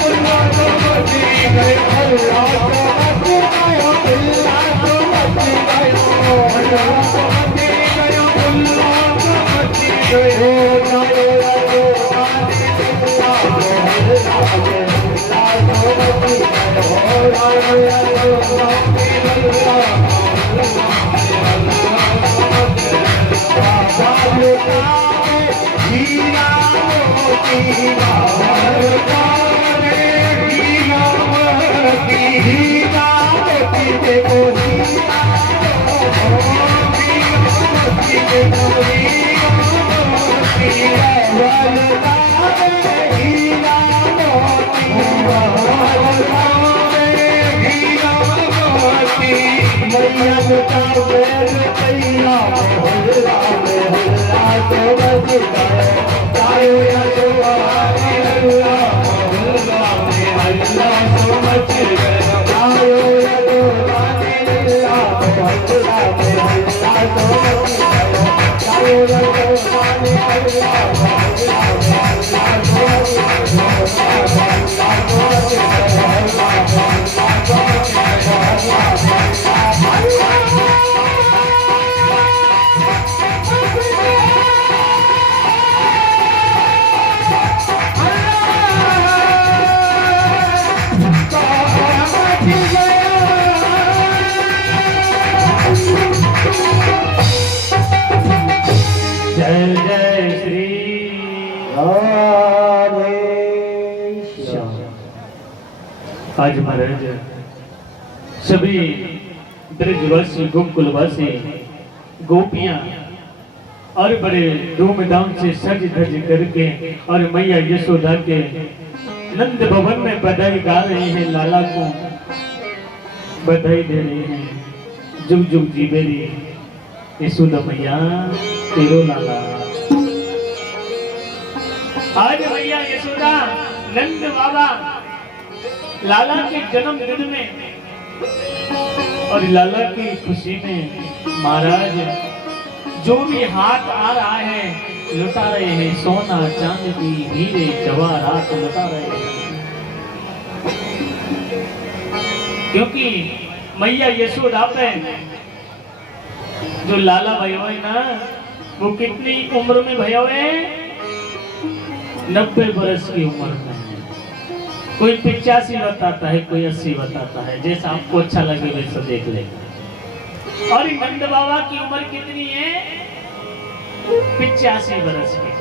अल्लाह को बची गयो अल्लाह को बची गयो अल्लाह को बची गयो अल्लाह को बची गयो अल्लाह को बची गयो अल्लाह को बची गयो अल्लाह को बची गयो जय जय श्री राधे श्याम। आज महाराज सभी ब्रजवासी गोकुलवासी गोपियां और बड़े धूमधाम से सज धज करके और मैया यशोदा के नंद भवन में बधाई गा रहे हैं, लाला को बधाई दे रहे हैं। जुग जुग जी बेरी यशोदा मैया तेरो लाला। आज मैया यशोदा नंद बाबा लाला के जन्मदिन में और लाला की खुशी में महाराज जो भी हाथ आ रहा है लुटा रहे हैं, सोना चांदी हीरे जवाहरात लुटा रहे हैं, क्योंकि मैया यशोदा पे जो लाला भयो है ना, वो कितनी उम्र में भयो है? 90 बरस की उम्र में है। कोई 85 बताता है, कोई 80 बताता है, जैसा आपको अच्छा लगे वैसा देख लेगा। और नंद बाबा की उम्र कितनी है? 85 बरस की।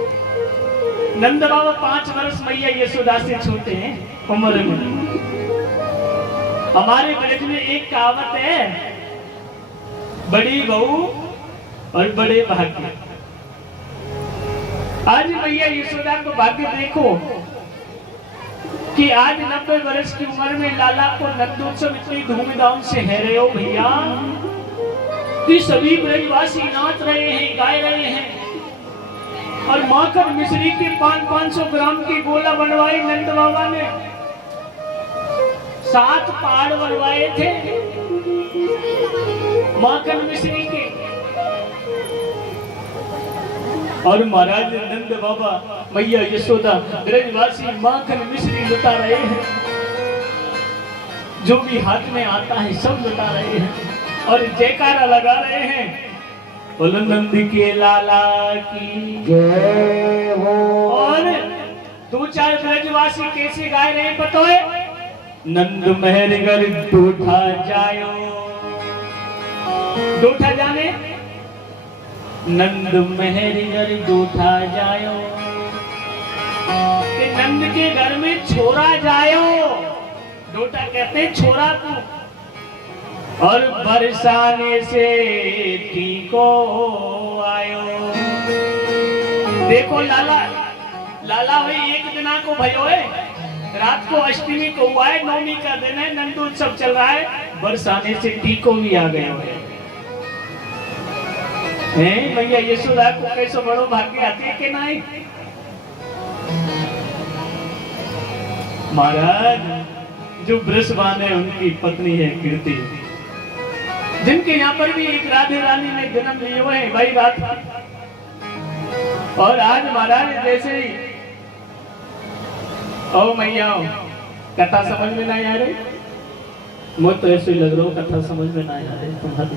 नंद बाबा 5 वर्ष मैया यशोदा से छोटे हैं उम्र में। हमारे ब्रज में एक कहावत है, बड़ी बहू और बड़े भाग्य। आज मैया यशोदा को भाग्य देखो कि आज 90 वर्ष की उम्र में लाला को नंदोत्सव इतनी धूमधाम से है रहे हो भैया कि सभी ब्रजवासी नाच रहे हैं, गाए रहे हैं। और माखन मिश्री के 500 ग्राम की गोला बनवाई नंद बाबा ने, 7 पहाड़ बनवाए थे माखन मिश्री के। और महाराज नंद बाबा मैया यशोदा ब्रजवासी माखन मिश्री लुटा रहे हैं, जो भी हाथ में आता है सब लुटा रहे हैं और जयकारा लगा रहे हैं, बोलो नंद के लाला की जय हो। और 2-4 ब्रजवासी कैसे गाए रहे पता है? नंद मेहरगर डूठा जायो, डूठा जाने? नंद मेहरगर डूठा जायो, नंद के घर में छोरा जायो, डोटा कहते हैं छोरा को, और बरसाने से टीको आयो। देखो लाला लाला भाई एक दिना को भयो है, रात को अष्टमी को हुआ है, नवमी का दिन है, नंद उत्सव चल रहा है, बरसाने से टीको भी आ गए हैं। भैया यशोदा को कैसे बड़ो भाग्य आती है कि नहीं? महाराज जो बृषभान है उनकी पत्नी है कीर्ति, जिनके यहाँ पर भी एक राधे रानी ने जन्म लिए हुए हैं भाई रात। और आज महाराज जैसे ही ओ मैया कथा समझ में नहीं आ रही, मुझे तो ऐसे लग रहा हो कथा समझ में नहीं आ रही तुम्हारी,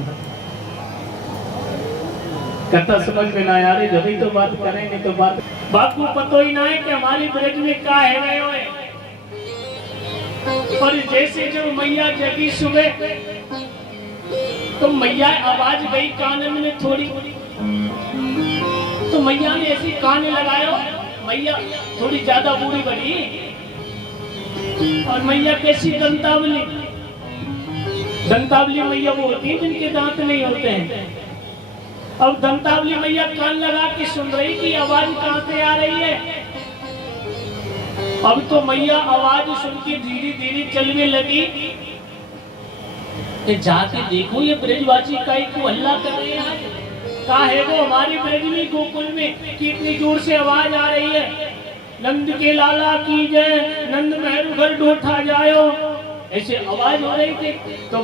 कथा समझ में नहीं आ रही, जब ही तो बात करेंगे तो बात को पता ही ना है कि हमारी ब्रज में क्या है गए हुए। और जैसे जो मैया जगी सुबह तो मैया आवाज गई कान में थोड़ी, तो मैया ने ऐसी कान लगाया, मैया थोड़ी ज्यादा बूढ़ी बनी, और मैया कैसी दंतावली, दंतावली मैया वो होती है जिनके दांत नहीं होते हैं। अब दंतावली मैया कान लगा के सुन रही कि आवाज कहां से आ रही है। अब तो मैया आवाज सुन के धीरे धीरे चलने लगी, जाके देखो ये ब्रजवासी काई को हल्ला कर रहे हैं, कहा है वो हमारी ब्रज में गोकुल में कितनी जोर से आवाज आ रही है, नंद के लाला की जय, नंद महर घर डोठा जायो, ऐसे आवाज हो रही थी। तो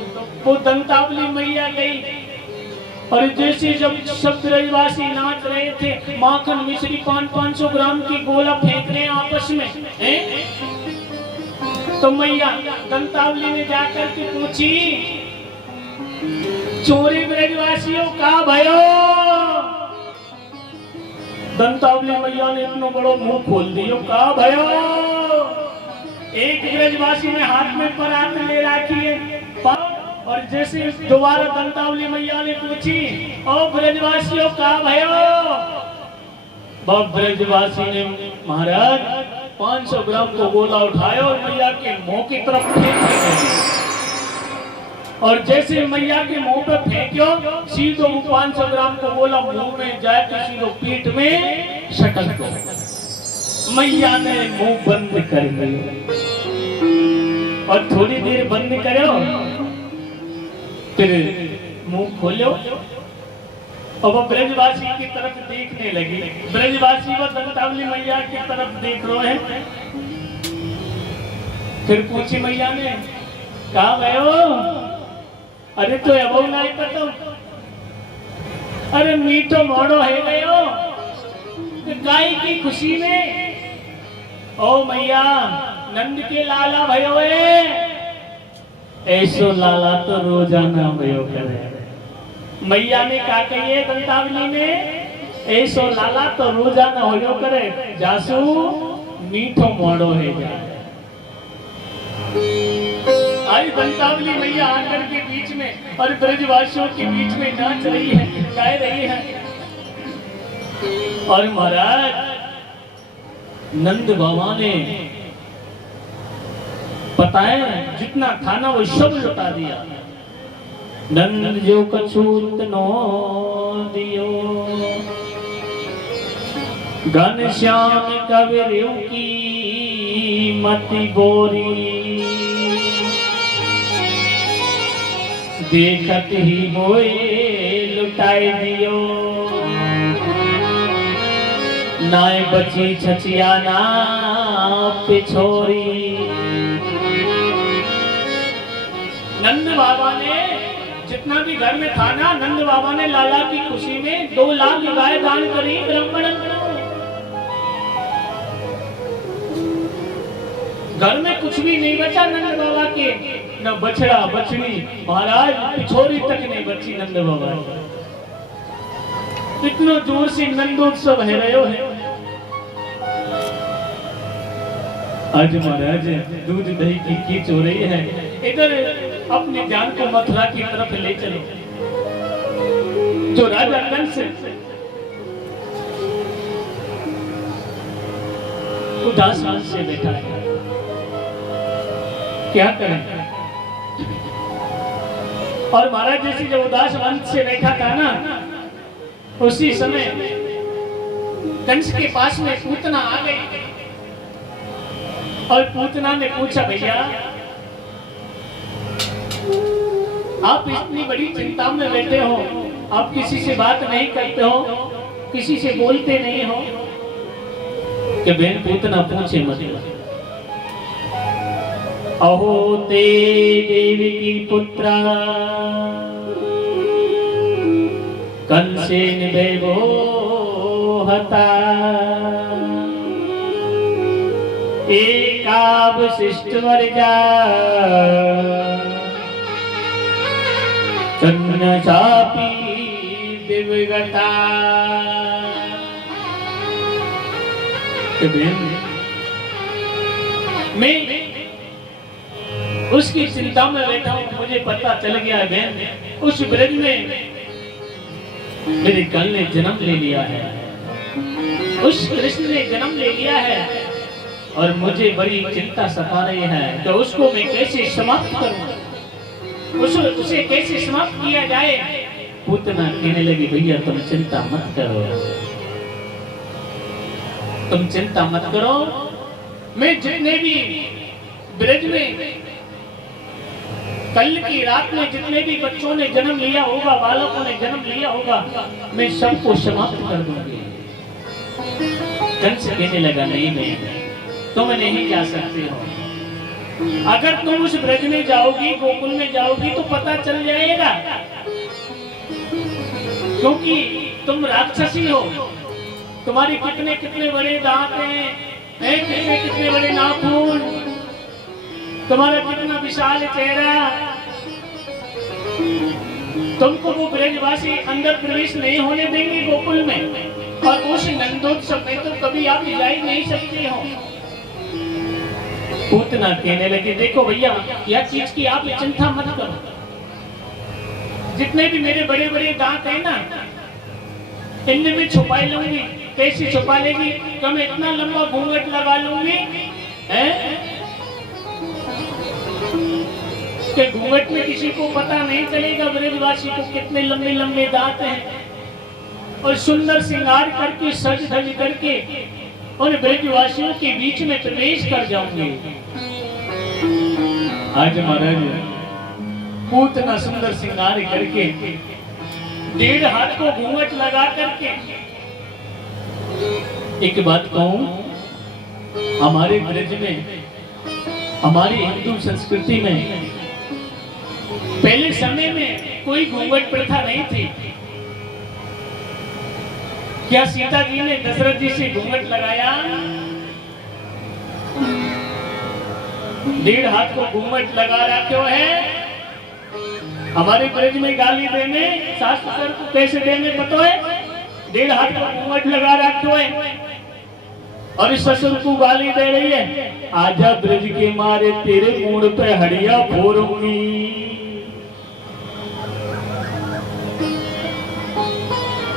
वो दंतावली मैया गई, और जैसे जब सब ब्रजवासी नाच रहे थे, माखन मिश्री 500 ग्राम की गोला फेंक रहे आपस में हैं? तो मैया दंतावली ने जाकर के पूछी, चोरी ब्रजवासियों का भयो? दंतावली मैया ने इतना बड़ो मुंह खोल दियो, का भयो? एक ब्रजवासी ने हाथ में परात ले रखी है, और जैसे दोबारा दंतावली मैया ने पूछी, ओ ब्रजवासियों का भयो? ब्रजवासी ने महाराज 500 ग्राम को गोला उठाया और मैया के मुंह की तरफ फेंक दिया, और जैसे मैया के मुंह पे फेंक्यो, सीधो 500 ग्राम को गोला मुंह में जाए तो सीधो पीठ में सटक गया। मैया ने मुंह बंद कर दिया, और थोड़ी देर बंद करो, फिर मुंह खोलो, और वो ब्रजवासी की तरफ देखने लगी। ब्रजवासी वो दंतावली मैया की तरफ देख रहे हैं। फिर पूछी मैया ने, कहा भयो? अरे तो अब ना पता, अरे मीठो मोड़ो है गयो गाय की खुशी में, ओ मैया नंद के लाला भयो है, ऐसो लाला तो रोजाना भयो करे। मैया ने कहा कहिए दंतावली में, ऐसो लाला तो रोजाना होयो करे, जासू मीठो मोड़ो है जा। आज दंतावली मैया आकर के बीच में और ब्रजवासियों के बीच में नाच रही है, गा रही है। और महाराज नंद बाबा ने पता है जितना था ना वो सब लुटा दिया। नंद जो कछूत नो दियो, घनश्याम कबीर की मति बोरी, देखत ही बोए लुटाई दियो, नाय बची छचिया ना पिछोरी। नंद बाबा ने जितना भी घर में था ना, नंद बाबा ने लाला की खुशी में 2 लाख गाय दान करी ब्राह्मणन को। घर में कुछ भी नहीं बचा नंद बाबा के, न बछड़ा बछड़ी, महाराज पिछोरी तक नहीं बची नंद बाबा। इतना जोर से नंदोत्सव है रहे हो। आज महाराज दूध दही की कीच हो रही है, इधर अपने ध्यान को मथुरा की तरफ ले चलो। जो राजा कंस उदास मन से बैठा है, क्या करें। और महाराज जैसे जब उदास मन से बैठा था ना, उसी समय कंस के पास में पूतना आ गई और पूतना ने पूछा, भैया आप इतनी बड़ी चिंता में बैठे हो, आप किसी से बात नहीं करते हो, किसी से बोलते नहीं हो। कि बहन पूतना पूछे मत, अहो ते देवी की पुत्रा कंसेन देवो हता एकावशिष्ट वर्जा कन्या चापी दिव्यगता। मैं उसकी चिंता में बैठा हूं, मुझे पता चल गया है बहन उस ब्रज में मेरे कल ने जन्म ले लिया है, उस कृष्ण ने जन्म ले लिया है और मुझे बड़ी चिंता सता रही है कि उसको मैं कैसे समाप्त करूं, उसे कैसे समाप्त किया जाए। पूतना कहने लगी, भैया तुम चिंता मत करो, तुम चिंता मत करो, मैं जितने भी ब्रज में कल की रात में जितने भी बच्चों ने जन्म लिया होगा, बालकों ने जन्म लिया होगा, मैं सबको समाप्त कर दूंगी। कंस कहने लगा, नहीं तुम नहीं जा सकते हो, अगर तुम उस ब्रज में जाओगी, गोकुल में जाओगी तो पता चल जाएगा, क्योंकि तुम राक्षसी हो, तुम्हारे कितने कितने बड़े दांत हैं, कितने कितने बड़े नाखून, तुम्हारा कितना विशाल चेहरा, तुमको वो ब्रजवासी अंदर प्रवेश नहीं होने देंगे गोकुल में, और उस नंदोत्सव में तो कभी आप जा ही नहीं सकते हो। पूतना कहने लगे, देखो भैया यह चीज की आप चिंता मत करो, जितने भी मेरे बड़े बड़े दांत हैं ना, इनमें भी छुपा लूंगी। कैसे छुपा लेगी? तो मैं इतना लंबा घूंघट लगा लूंगी कि घूंघट में किसी को पता नहीं चलेगा ब्रजवासी को कितने लंबे लंबे दांत हैं, और सुंदर श्रृंगार करके सज धज करके उन ब्रजवासियों के बीच में प्रवेश कर जाऊंगी। आज महाराज पूतना सुंदर श्रृंगार करके 1.5 हाथ को घूंघट लगा करके, एक बात कहूं, हमारे ब्रज में, हमारी हिंदू संस्कृति में पहले समय में कोई घूंघट प्रथा नहीं थी। क्या सीता जी ने दशरथ जी से घूंघट लगाया? 1.5 हाथ को घूंघट लगा रखे है। हमारे ब्रज में गाली देने, सास ससुर को कैसे देने पता है? 1.5 हाथ को घूंघट लगा रखे है और इस ससुर को गाली दे रही है, आजा ब्रज के मारे तेरे मुंह पे हड़िया फोड़ूंगी।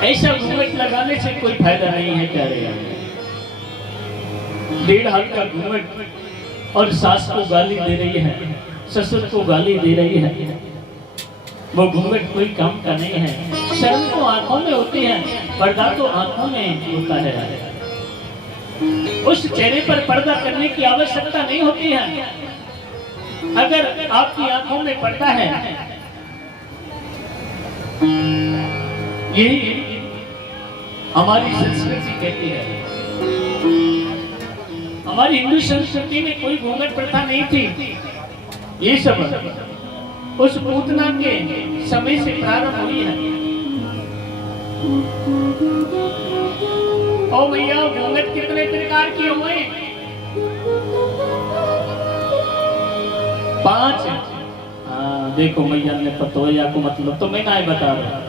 ऐसा घूंघट लगाने से कोई फायदा नहीं है, कह रहे हैं। 1.5 हाथ का घूंघट और सास को गाली दे रही है, ससुर को गाली दे रही है, वो घूंघट कोई काम का नहीं है। शर्म तो आंखों में होती है, पर्दा तो आंखों में होता है। उस चेहरे पर पर्दा करने की आवश्यकता नहीं होती है। अगर आपकी आंखों में पर्दा है, यही हमारी संस्कृति कहती है। हमारी हिंदू संस्कृति में कोई घूंघट प्रथा नहीं थी। ये सब उस पूतना के समय से प्रारंभ हुई है। ओ भैया, घूंघट कितने प्रकार के हुए? 5। हाँ देखो मैया ने पतोया को मतलब तो मैं ना बता रहा।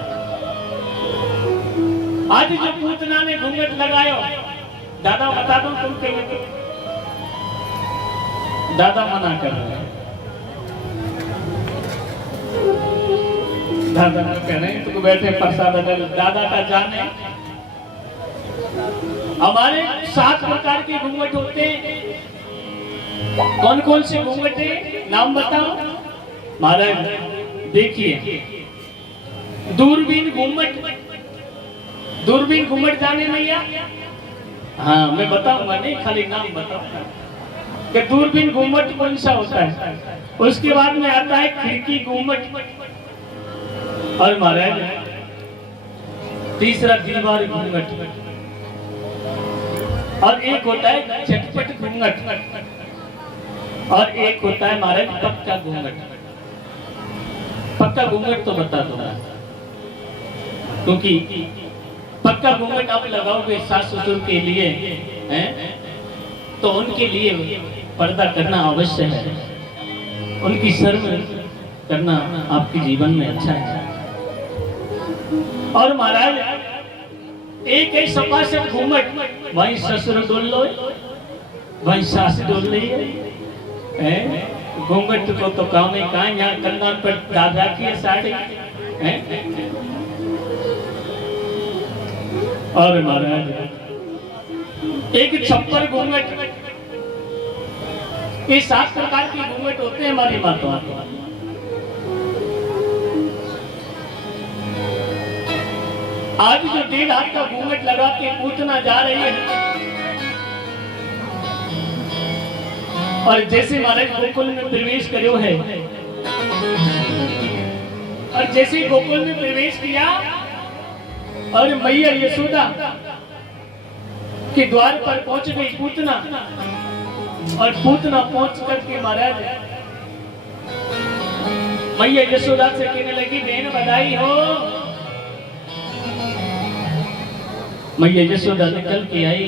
आज जो पूतना ने घूंघट लगायो, दादा बता दो तुम कहोगे, दादा मना कर रहे हैं। दादा कह रहे हैं तुमको बैठे प्रसाद दादा का जाने हमारे 7 प्रकार के घूंघट होते हैं। कौन कौन से घूंघट है, नाम बताओ महाराज। देखिए, दूरबीन घूंघट। दूरबीन घूंघट जाने भैया? हाँ, मैं बताऊंगा, नहीं खाली नाम बताऊंगा कि दूरबीन घूंघट कौन सा होता है। उसके बाद में आता है खिड़की घूंघट, और महाराज तीसरा दीवार घूंघट, और एक होता है झटपट घूंघट, और एक होता है महाराज पक्का घूंघट। पक्का घूंघट तो बता दो, क्योंकि पक्का घूंघट आप लगाओगे सास ससुर के लिए हैं, तो उनके लिए पर्दा करना अवश्य है, उनकी शर्म करना आपके जीवन में अच्छा है। और महाराज एक है सपासप घूंघट, वहीं ससुर डोल लो, वहीं सास डोल ली है। घूंघट को तो काम ही कहाँ, यहाँ कंधा पर दादा की साड़ी है। और महाराज एक छप्पर घूंघट। ये 7 प्रकार के घूंघट होते हैं हमारी माताओं के। आज जो 1.5 हाथ का घूंघट लगा के पूतना जा रही है, और जैसे महाराज गोकुल में प्रवेश करो है, और जैसे गोकुल में प्रवेश किया और मैया यशोदा के द्वार पर पहुंच गई पूतना, और पूतना पहुंच करके महाराज मैया यशोदा से कहने लगी, बहन बधाई हो। मैया यशोदा निकल के आई,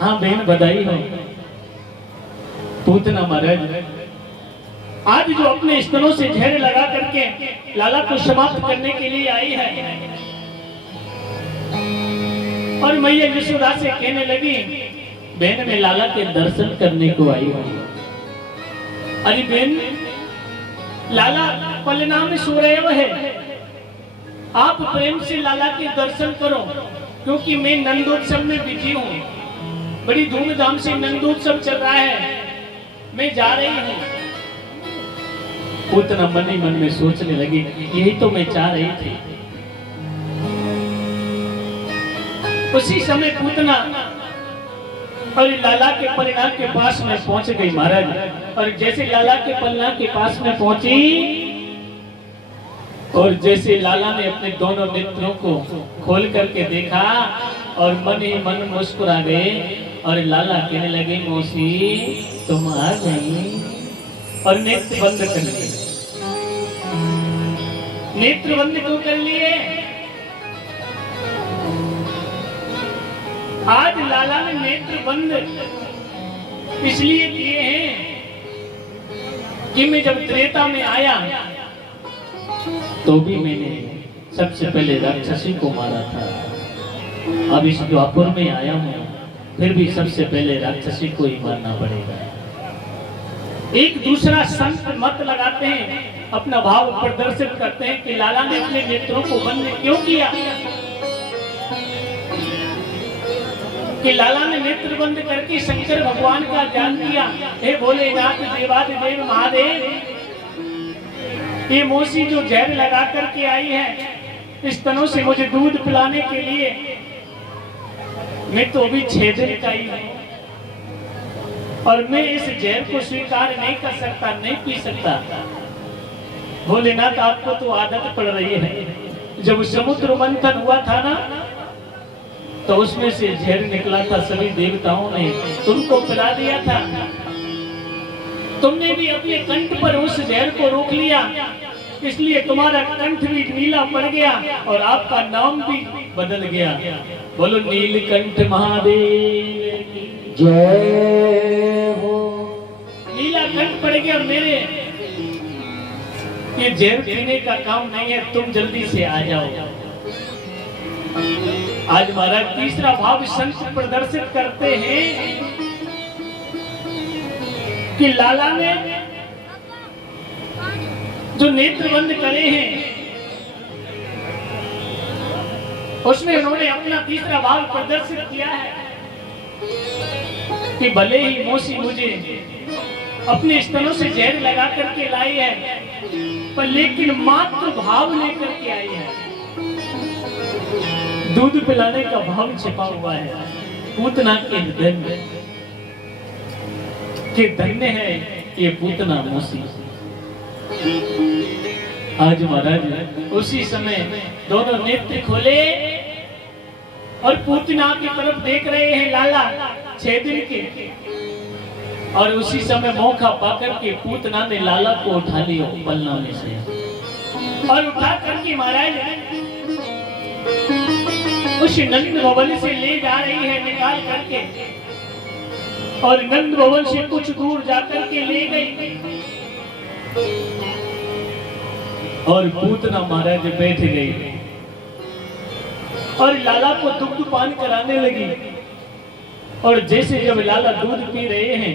हाँ बहन बधाई हो। पूतना महाराज आज जो अपने स्तनों से जहर लगा करके लाला को समाप्त करने के लिए आई है, और मैया यशोदा से कहने लगी, बहन मैं लाला के दर्शन करने को आई हूँ। अरे बहन, लाला पलना में सो रहे है, आप प्रेम से लाला के दर्शन करो, क्योंकि मैं नंदोत्सव में बिजी हूँ, बड़ी धूमधाम से नंदोत्सव चल रहा है, मैं जा रही हूँ। पूतना मन ही मन में सोचने लगी, यही तो मैं चाह रही थी। उसी समय पूतना और लाला के पलना के पास में पहुंच गई महाराज। और जैसे लाला के पलना के पास में पहुंची, और जैसे लाला ने अपने दोनों नेत्रों को खोल करके देखा, और मन ही मन मुस्कुरा गए, और लाला कहने लगे, मौसी तुम आ गई, और नेत्र बंद कर लिए। नेत्र बंद क्यों कर लिए? आज लाला ने नेत्र बंद इसलिए किए हैं कि मैं जब त्रेता में आया तो भी मैंने सबसे पहले राक्षसी को मारा था। अब इस द्वापर में आया हूं, फिर भी सबसे पहले राक्षसी को ही मारना पड़ेगा। एक दूसरा संत मत लगाते हैं, अपना भाव प्रदर्शित करते हैं कि लाला ने अपने नेत्रों को बंद क्यों किया, कि लाला ने नेत्र बंद करके शंकर भगवान का ध्यान किया। हे भोलेनाथ देवादिदेव महादेव, ये मौसी जो जहर लगा करके आई है स्तनों से मुझे दूध पिलाने के लिए, मैं तो अभी 6 दिन का ही हूं, और मैं इस जहर को स्वीकार नहीं कर सकता, नहीं पी सकता। भोलेनाथ आपको तो आदत पड़ रही है। जब समुद्र मंथन हुआ था ना, तो उसमें से जहर निकला था, सभी देवताओं ने तुमको पिला दिया था, तुमने भी अपने कंठ पर उस जहर को रोक लिया, इसलिए तुम्हारा कंठ भी नीला पड़ गया और आपका नाम भी बदल गया। बोलो नीलकंठ महादेव जय हो। नीला कंठ पड़ गया मेरे, ये जहर पीने का काम नहीं है, तुम जल्दी से आ जाओ। आज महाराज तीसरा भाव संत प्रदर्शित करते हैं कि लाला ने जो नेत्र बंद करे हैं उसमें उन्होंने अपना तीसरा भाव प्रदर्शित किया है। कि भले ही मौसी मुझे अपने स्तनों से जहर लगा करके लाई है, पर लेकिन मात्र भाव लेकर के आई है। दूध पिलाने का भाव छिपा हुआ है पूतना के हृदय में, कि धन्य है ये पूतना मौसी। आज महाराज उसी समय दोनों नेत्र खोले और पूतना की तरफ देख रहे हैं लाला 6 दिन के, और उसी समय मौका पाकर के पूतना ने लाला को उठा लिया पलना में से, और उठा करके महाराज उस नंद भवन से ले जा रही है निकाल करके, और नंद भवन से कुछ दूर जाकर के ले गई, और पूतना महाराज बैठ गई और लाला को दुग्ध पान कराने लगी। और जैसे जब लाला दूध पी रहे हैं,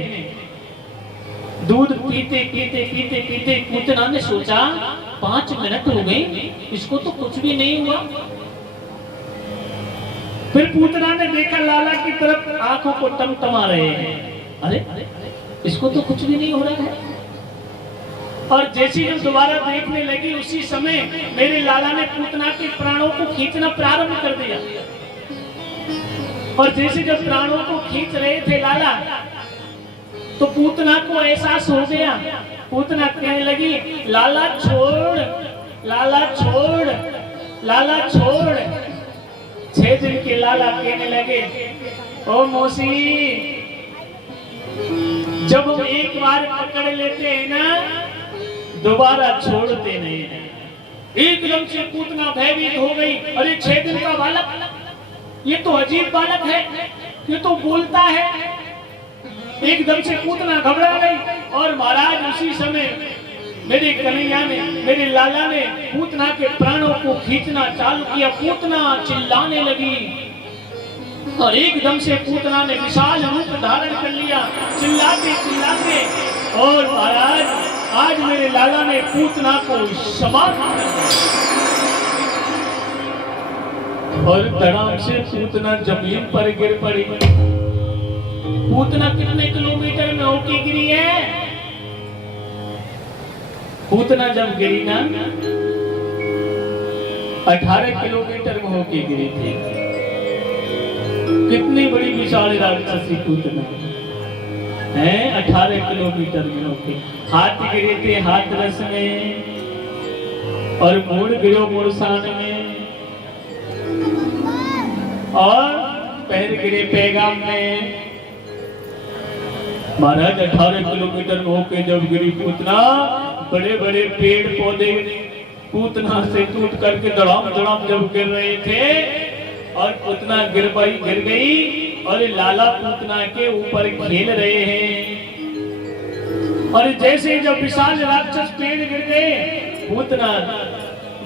दूध पीते पीते पीते पीते पूतना ने सोचा 5 मिनट हो गए, इसको तो कुछ भी नहीं हुआ। फिर पूतना ने देखा लाला की तरफ, आंखों को टमटमा रहे हैं, अरे इसको तो कुछ भी नहीं हो रहा है। और जैसे जब दोबारा देखने लगी, उसी समय मेरे लाला ने पूतना के प्राणों को खींचना प्रारंभ कर दिया। और जैसे जब प्राणों को खींच रहे थे लाला, तो पूतना को एहसास हो गया। पूतना कहने लगी, लाला छोड़, लाला छोड़, लाला छोड़। 6 दिन के लाला कहने लगे, ओ मौसी, जब हम एक बार पकड़ लेते हैं ना, दोबारा छोड़ते नहीं है। एकदम से पूतना भयभीत हो गई, अरे 6 दिन का बालक, ये तो अजीब बालक है, ये तो बोलता है। एकदम से पूतना घबरा गई, और महाराज उसी समय मेरे कन्हैया ने, मेरे लाला ने पूतना के प्राणों को खींचना चालू किया। पूतना चिल्लाने लगी, और एकदम से पूतना ने विशाल रूप धारण कर लिया, चिल्लाते चिल्लाते। और महाराज आज मेरे लाला ने पूतना को समाप्त कर दिया, और धड़ाम से पूतना जमीन पर गिर पड़ी। पूतना कितने किलोमीटर में होके गिरी है? पूतना जब गिरी ना 18 किलोमीटर में होके गिरी थी। कितनी बड़ी विशाल राक्षसी पूतना है, 18 किलोमीटर में होके। हाथ गिरे थे हाथरस में, और मूड़ गिरो मुड़सान में, और पैर गिरे पैगाम में। महाराज 18 किलोमीटर में होके जब गिरी पूतना, बड़े बड़े पेड़ पौधे पूतना से टूट करके धड़ाम धड़ाम जब गिर रहे थे, और पूतना गिर गई, और लाला पूतना के ऊपर खेल रहे हैं। और जैसे जब विशाल राक्षस पेड़ गिर गए, पूतना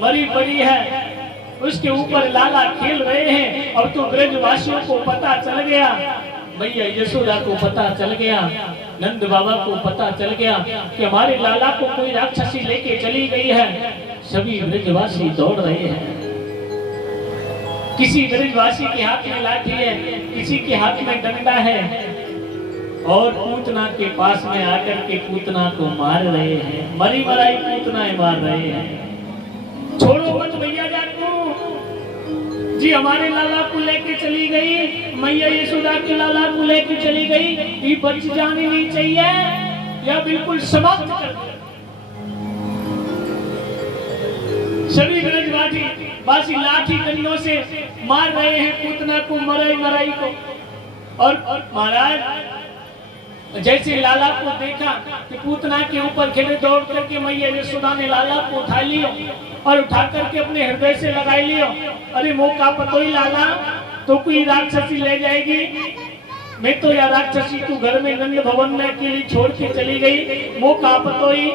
मरी पड़ी है, उसके ऊपर लाला खेल रहे हैं। अब तो ब्रजवासियों को पता चल गया, मैया यशोदा को पता चल गया, नंद बाबा को पता चल गया कि हमारे लाला को कोई राक्षसी लेके चली गई है। सभी ब्रजवासी दौड़ रहे हैं। किसी ब्रजवासी के हाथ में लाठी है, किसी के हाथ में डंडा है, और पूतना के पास में आकर के पूतना को मार रहे हैं। मरी मराई पूतना मार रहे हैं। छोड़ो मत भैया जाको जी, हमारे लाला को लेके चली गई, मैया यशोदा के लाला को लेके चली गई, ये बच जानी नहीं चाहिए, या बिल्कुल समाप्त कर दो। सभी ब्रजवासी लाठी डंडों से मार रहे हैं पूतना को, मराई मराई को। और महाराज जैसे लाला को देखा कि पूतना के ऊपर खेले, दौड़ करके मैया यशोदा ने लाला को उठा लियो, और उठा करके अपने हृदय से लगा लियो। अरे मौका पतोई लाला, तो कोई राक्षसी ले जाएगी, मैं तो या राक्षसी तू घर में नंद भवन में अकेली छोड़ के चली गई। मौका पतोई,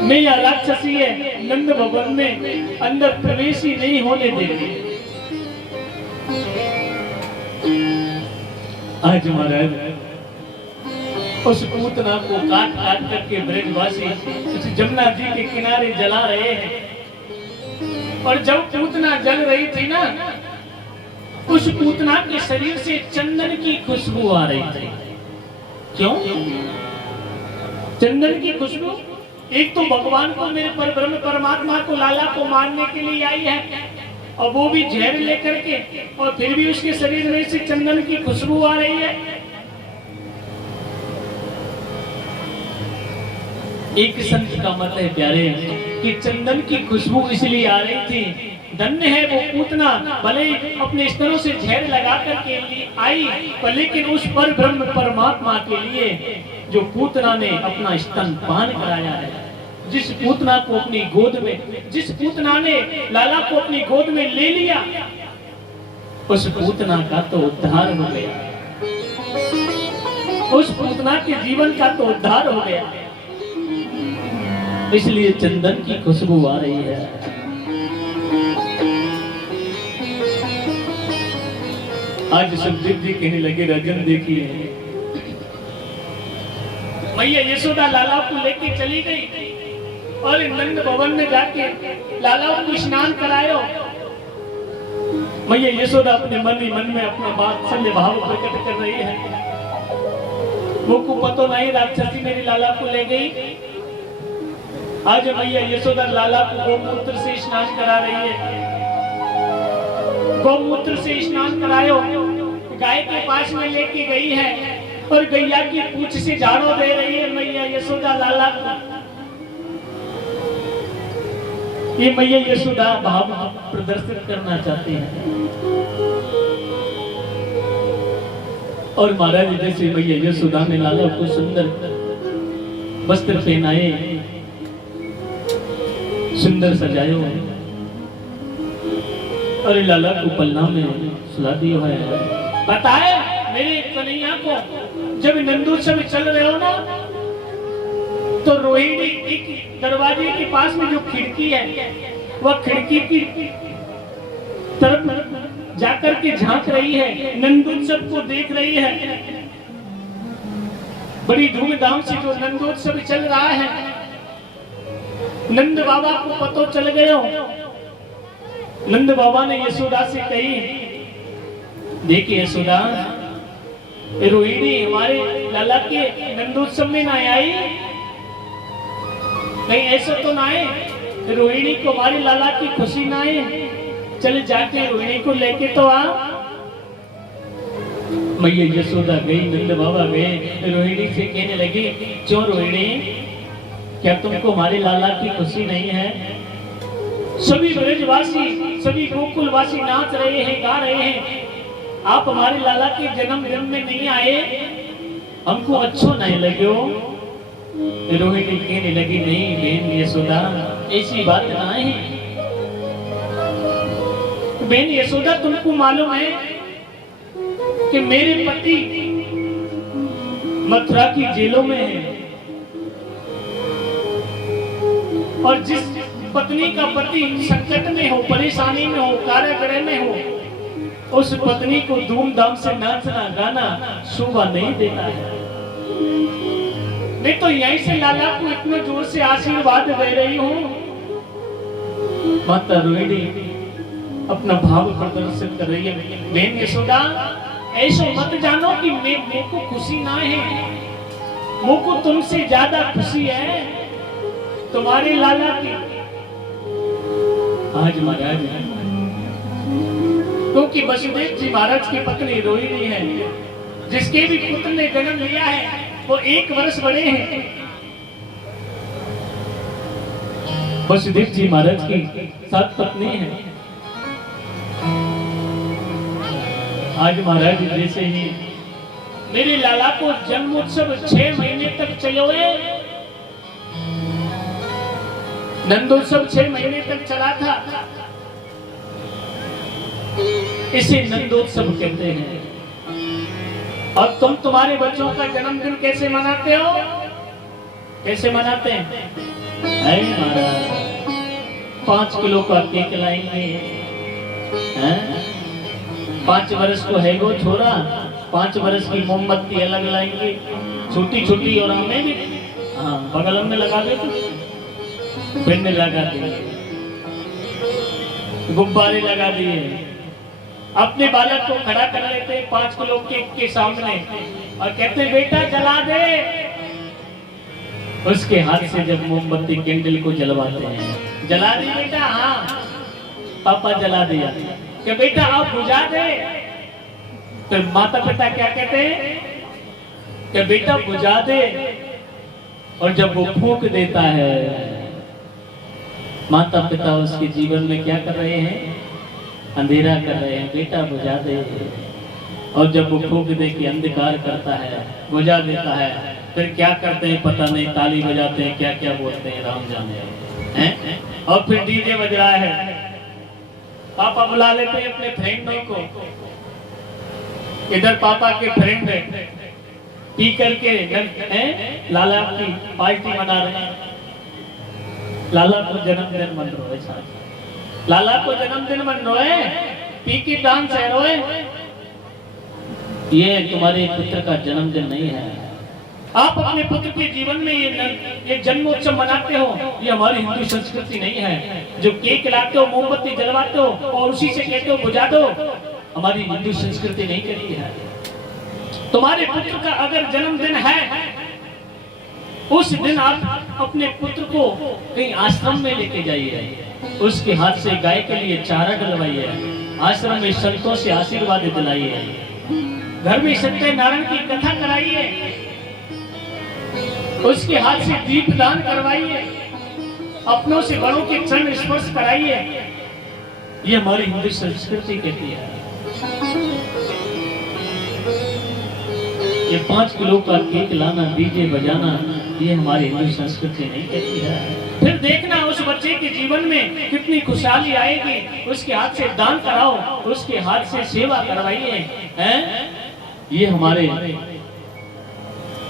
मैं या राक्षसी है नंद भवन में अंदर प्रवेश ही नहीं होने देगी। आज महाराज उस पूतना को काट काट करके ब्रजवासी उस जमुना जी के किनारे जला रहे हैं। और जब पूतना जल रही थी ना, उस पूतना के शरीर से चंदन की खुशबू आ रही थी। क्यों चंदन की खुशबू? एक तो भगवान को, मेरे परब्रह्म परमात्मा को, लाला को मारने के लिए आई है, और वो भी जहर लेकर के, और फिर भी उसके शरीर में से चंदन की खुशबू आ रही है। एक संत का मत है प्यारे कि चंदन की खुशबू इसलिए आ रही थी, धन्य है वो पूतना, भले अपने स्तनों से जहर लगा करके आई, पर लेकिन उस पर ब्रह्म परमात्मा के लिए जो पूतना ने अपना स्तन पान कराया है, जिस पूतना को अपनी गोद में, जिस पूतना ने लाला को अपनी गोद में ले लिया, उस पूतना का तो उद्धार हो गया, उस पूतना के जीवन का तो उद्धार हो गया। इसलिए चंदन की खुशबू आ रही है। आज सुखदेव जी कहने लगे, राजन देखिए, मैया यशोदा लाला को लेके चली गई और नंद भवन में जाके लाला को स्नान करायो। मैया यशोदा अपने मन ही मन में अपना वात्सल्य भाव प्रकट कर रही है। वो को पतो नहीं राक्षसी मेरी लाला को ले गई। आज मैया यशोदा लाला को गोमूत्र से स्नान करा रही है। गोमूत्र से स्नान करायो, गाय के पास में लेके गई है और गैया की पूंछ से झाड़ू दे रही है मैया यशोदा लाला को। ये मैया यशोदा भाव प्रदर्शित करना चाहते हैं। और महाराज जैसे मैया यशोदा ने लाला को सुंदर वस्त्र पहनाए, सुंदर सजायो और लाला को पलना में सुला दिया है। बताए मेरे कन्हैया को, जब नंदोत्सव चल रहे हो ना, तो रोहिणी एक दरवाजे के पास में जो खिड़की है, वह खिड़की की तरफ जाकर के झांक रही है, नंदोत्सव को देख रही है। बड़ी धूमधाम से जो नंदोत्सव चल रहा है, नंद बाबा को पतो चल गया। नंद बाबा ने यशोदा से कही, देखिए यशोदा, रोहिणी हमारे लाला के नंदोत्सव में ना आई, नहीं ऐसा तो ना आए, रोहिणी को हमारे लाला की खुशी ना आए, चले जाके रोहिणी को लेके तो आ। मैया यशोदा गई, नंद बाबा गए, रोहिणी से कहने लगी, क्यों रोहिणी, क्या तुमको हमारे लाला की खुशी नहीं है? सभी ब्रजवासी, सभी गोकुलवासी नाच रहे हैं, गा रहे हैं, आप हमारे लाला के जन्मदिन में नहीं आए, हमको अच्छो नहीं लगे। रोहिणी कहने लगी, नहीं बहन यशोदा, ऐसी बात ना है। बहन यशोदा, तुमको मालूम है कि मेरे पति मथुरा की जेलों में है, और जिस पत्नी का पति संकट में हो, परेशानी में हो, कारागृह में हो, उस पत्नी को धूमधाम से नाचना गाना शोभा नहीं देता है। मैं तो यहीं से लाला को इतने जोर से आशीर्वाद दे रही हूँ। माता रोहिणी अपना भाव प्रदर्शित कर रही है। बहन यशोदा, ऐसा मत जानो कि मेरे को खुशी ना है, मुझको तुमसे ज्यादा खुशी है तुम्हारे लाला की। आज महाराज, क्योंकि वसुदेव जी महाराज की पत्नी रोहिणी है, जिसके भी पुत्र ने जन्म लिया है, वो 1 वर्ष बड़े हैं। वसुदेव जी महाराज की 7 पत्नी है। आज महाराज जैसे ही मेरे लाला को जन्मोत्सव 6 महीने तक चलोए, नंदोत्सव 6 महीने तक चला था, इसे नंदोत्सव कहते हैं। और तुम तुम्हारे बच्चों का जन्मदिन कैसे मनाते हो? कैसे मनाते हैं? 5 किलो का केक लाएंगे, 5 वर्ष को है वो छोरा, 5 वर्ष की मोमबत्ती अलग लाएंगे, छोटी छोटी, और हमें भी बगल में लगा देते, पिन लगा दिए, गुब्बारे लगा दिए, अपने बालक को खड़ा कर लेते हैं 5 किलो केक के सामने और कहते हैं बेटा जला दे। उसके हाथ से जब मोमबत्ती कैंडल को जलवाते हैं, जला दी बेटा? हाँ पापा जला दिया। कि बेटा आप बुझा दे। तो माता पिता क्या कहते हैं कि बेटा बुझा दे। और जब वो फूंक देता है, माता पिता उसके जीवन में क्या कर रहे हैं? अंधेरा कर रहे हैं। बेटा बुझा दे। और जब वो फूंक दे के अंधकार करता है, बुझा देता है, फिर क्या करते हैं पता नहीं, ताली बजाते हैं, क्या क्या बोलते हैं राम जाने हैं। और फिर डीजे बज रहा है। पापा बुला लेते हैं अपने फ्रेंडों को। इधर पापा के फ्रेंड पी करके लाला की पार्टी मना रहे हैं। लाला को जन्मदिन मन रोए, लाला को जन्मदिन मन रोए, पी के डांस है रोए। ये तुम्हारे पुत्र का जन्मदिन नहीं है। आप अपने पुत्र के जीवन में ये जन्मोत्सव मनाते हो, ये हमारी हिंदू संस्कृति नहीं है। जो केक लाते हो, मोमबत्ती जलवाते हो और उसी से कहते हो बुझा दो, हमारी हिंदू संस्कृति नहीं कहती है। तुम्हारे पुत्र का अगर जन्मदिन है, उस दिन आप अपने पुत्र को कहीं आश्रम में लेके जाइए, उसके हाथ से गाय के लिए चारा डलवाइए, आश्रम में संतों से आशीर्वाद दिलाइए, घर में सत्यनारायण की कथा कराइए, उसके हाथ से दीप दान करवाइए, अपनों से बड़ों के चरण स्पर्श कराइए। ये हमारी हिंदू संस्कृति कहती है। ये 5 किलो का केक लाना, डीजे बजाना, ये हमारी हिंदू संस्कृति नहीं कहती है। फिर देखना उस बच्चे के जीवन में कितनी खुशहाली आएगी। उसके हाथ से दान कराओ, उसके हाथ से सेवा करवाइए, हैं? ये हमारे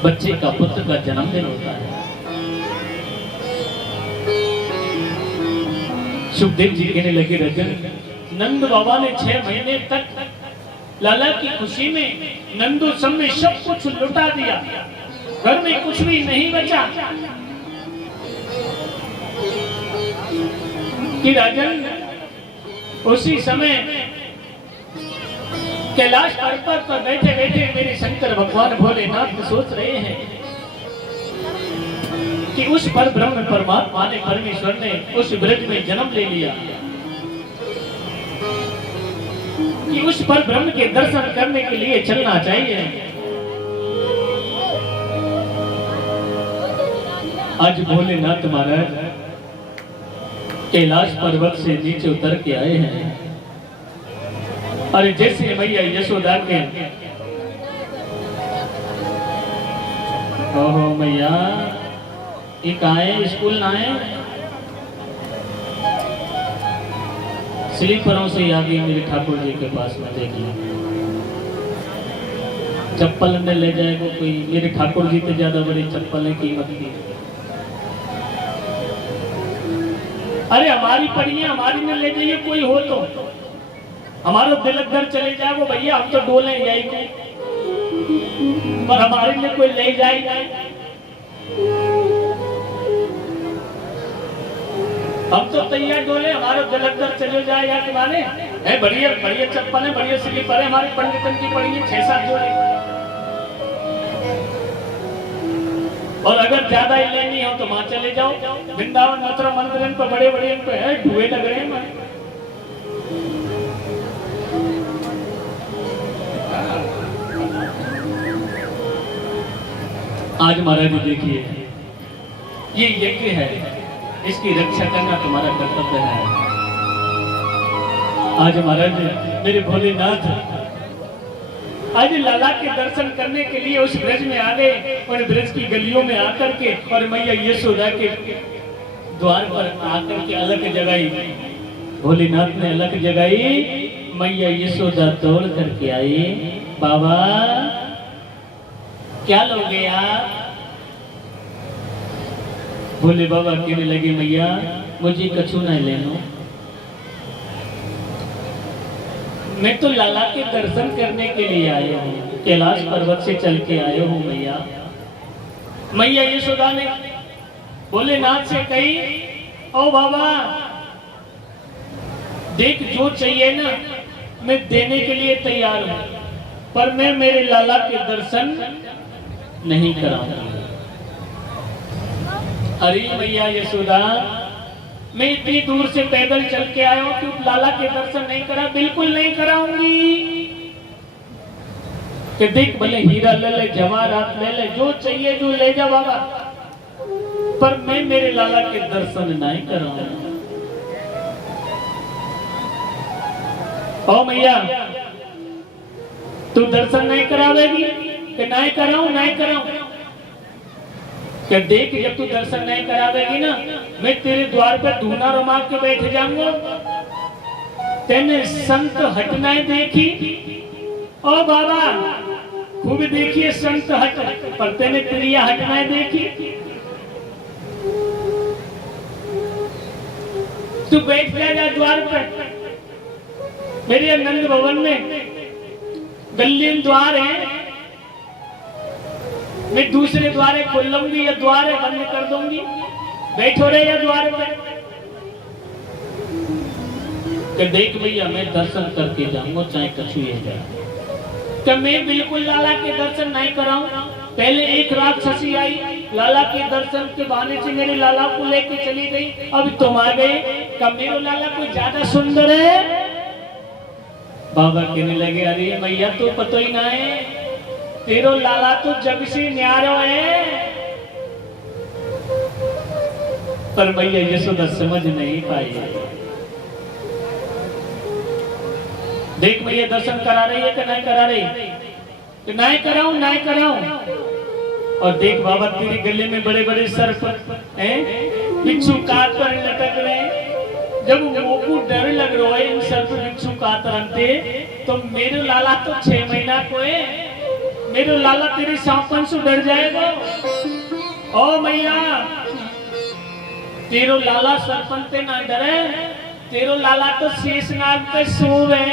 बच्चे का, पुत्र का जन्मदिन होता है। सुखदेव जी कहने लगे, रजन नंद बाबा ने 6 महीने तक लाला की खुशी में नंदोत्सव में सब कुछ लुटा दिया, घर में कुछ भी नहीं बचा। कि राजन उसी समय कैलाश पर्वत पर बैठे बैठे मेरे शंकर भगवान भोलेनाथ सोच रहे हैं कि उस पर ब्रह्म परमात्मा ने, परमेश्वर ने उस ब्रज में जन्म ले लिया, कि उस पर ब्रह्म के दर्शन करने के लिए चलना चाहिए। आज भोलेनाथ महाराज कैलाश पर्वत से नीचे उतर के आए हैं। अरे जैसे मैया यशोदा के, ओहो मैया ये कहाँ है, स्कूल ना है, स्लीपरों से आ गई मेरे ठाकुर जी के पास में। देखिए चप्पल में ले जाएगा कोई, मेरे ठाकुर जी तो ज्यादा बड़ी चप्पल है कीमत की। अरे हमारी पढ़िए, हमारी में ले जाइए, कोई हो तो हमारा दिल घर चले जाए वो भैया, हम तो डोले जाएंगे, पर हमारे लिए कोई ले जाएगा। हम तो तैयार डोले, हमारे दिल घर चले जाए या तुम्हारे है। बढ़िया बढ़िया चप्पल है, बढ़िया स्लीपर है, हमारे पंडितन की पड़ी 6-7 जोड़े। और अगर ज्यादा ही लेनी हो तो वहां चले जाओ, वृंदावन मथुरा मंदिर पर बड़े बड़े इन पे है, धुएं लग रहे हैं। आज महाराज देखिए ये यज्ञ है, इसकी रक्षा करना तुम्हारा कर्तव्य है। आज महाराज मेरे भोलेनाथ आज लाला के दर्शन करने के लिए उस ब्रज में आ गए, और ब्रज की गलियों में आकर के और मैया यशोदा के द्वार पर आकर के अलग जगाई। भोलेनाथ ने अलग जगाई, मैया यशोदा तोड़ करके आई। बाबा क्या लोगे आप? भोले बाबा कहने लगे, मैया मुझे कछु नहीं लेना, मैं तो लाला के दर्शन करने के लिए आया हूँ, कैलाश पर्वत से चल के आया हूँ मैया। मैया यशोदा ने भोलेनाथ से कही, ओ बाबा देख जो चाहिए ना मैं देने के लिए तैयार हूं, पर मैं मेरे लाला के दर्शन नहीं कराऊंगा। अरे मैया यशोदा, मैं इतनी दूर से पैदल चल के आया हूं, तू लाला के दर्शन नहीं करा? बिल्कुल नहीं कराऊंगी। कि देख, भले हीरा ले ले, जवाहरात ले ले, जो चाहिए जो ले जा बाबा, पर मैं मेरे लाला के दर्शन नहीं कराऊंगा। ओ मैया, तू दर्शन नहीं करावेगी? कि नहीं कराऊं, नहीं कराऊं? क्या देख, जब तू दर्शन नहीं करावेगी ना, मैं तेरे द्वार पर धूना रमा के बैठ जाऊंगा। तेने संत हटनाएं देखी? ओ बाबा, खूब देखिए संत हट, पर तेने क्रिया हटनाएं देखी? तू बैठ जा द्वार पर। मेरे नंद भवन में गली द्वार है, मैं दूसरे द्वारे खोल लूंगी या द्वारे बंद कर दूंगी। बैठो रे या द्वार पे। देख भैया, मैं दर्शन करके जाऊंगा, चाहे कछु ही जाए। कि मैं बिल्कुल लाला के दर्शन नहीं कराऊं। पहले एक राक्षसी आई, लाला के दर्शन के बहाने से मेरे लाला को लेके चली गई। अब तुम आ गए, कब मेरा लाला कोई ज्यादा सुंदर है? बाबा कहने लगे, अरे मैया, तो पता ही ना है, तेरो लाला तो जग से न्यारो है। पर मैया यशोदा समझ नहीं पाई। देख मैया, दर्शन करा रही है कि नहीं करा रही? कि नहीं कराऊं, नहीं कराऊं। और देख बाबा, तेरे गले में बड़े बड़े सर्प हैं, बिच्छू काट पर लटक रहे हैं। जब मोकू डर लग रहा है इन सर्प बिच्छू काट रंते, तो मेरे लाला तो 6 महीना को है। मेरे लाला तेरे सांपन से डर जाएगा। ओ मैया, तेरो लाला सरपंते ना डरे, तेरो लाला तो शेषनाग पे सोवे।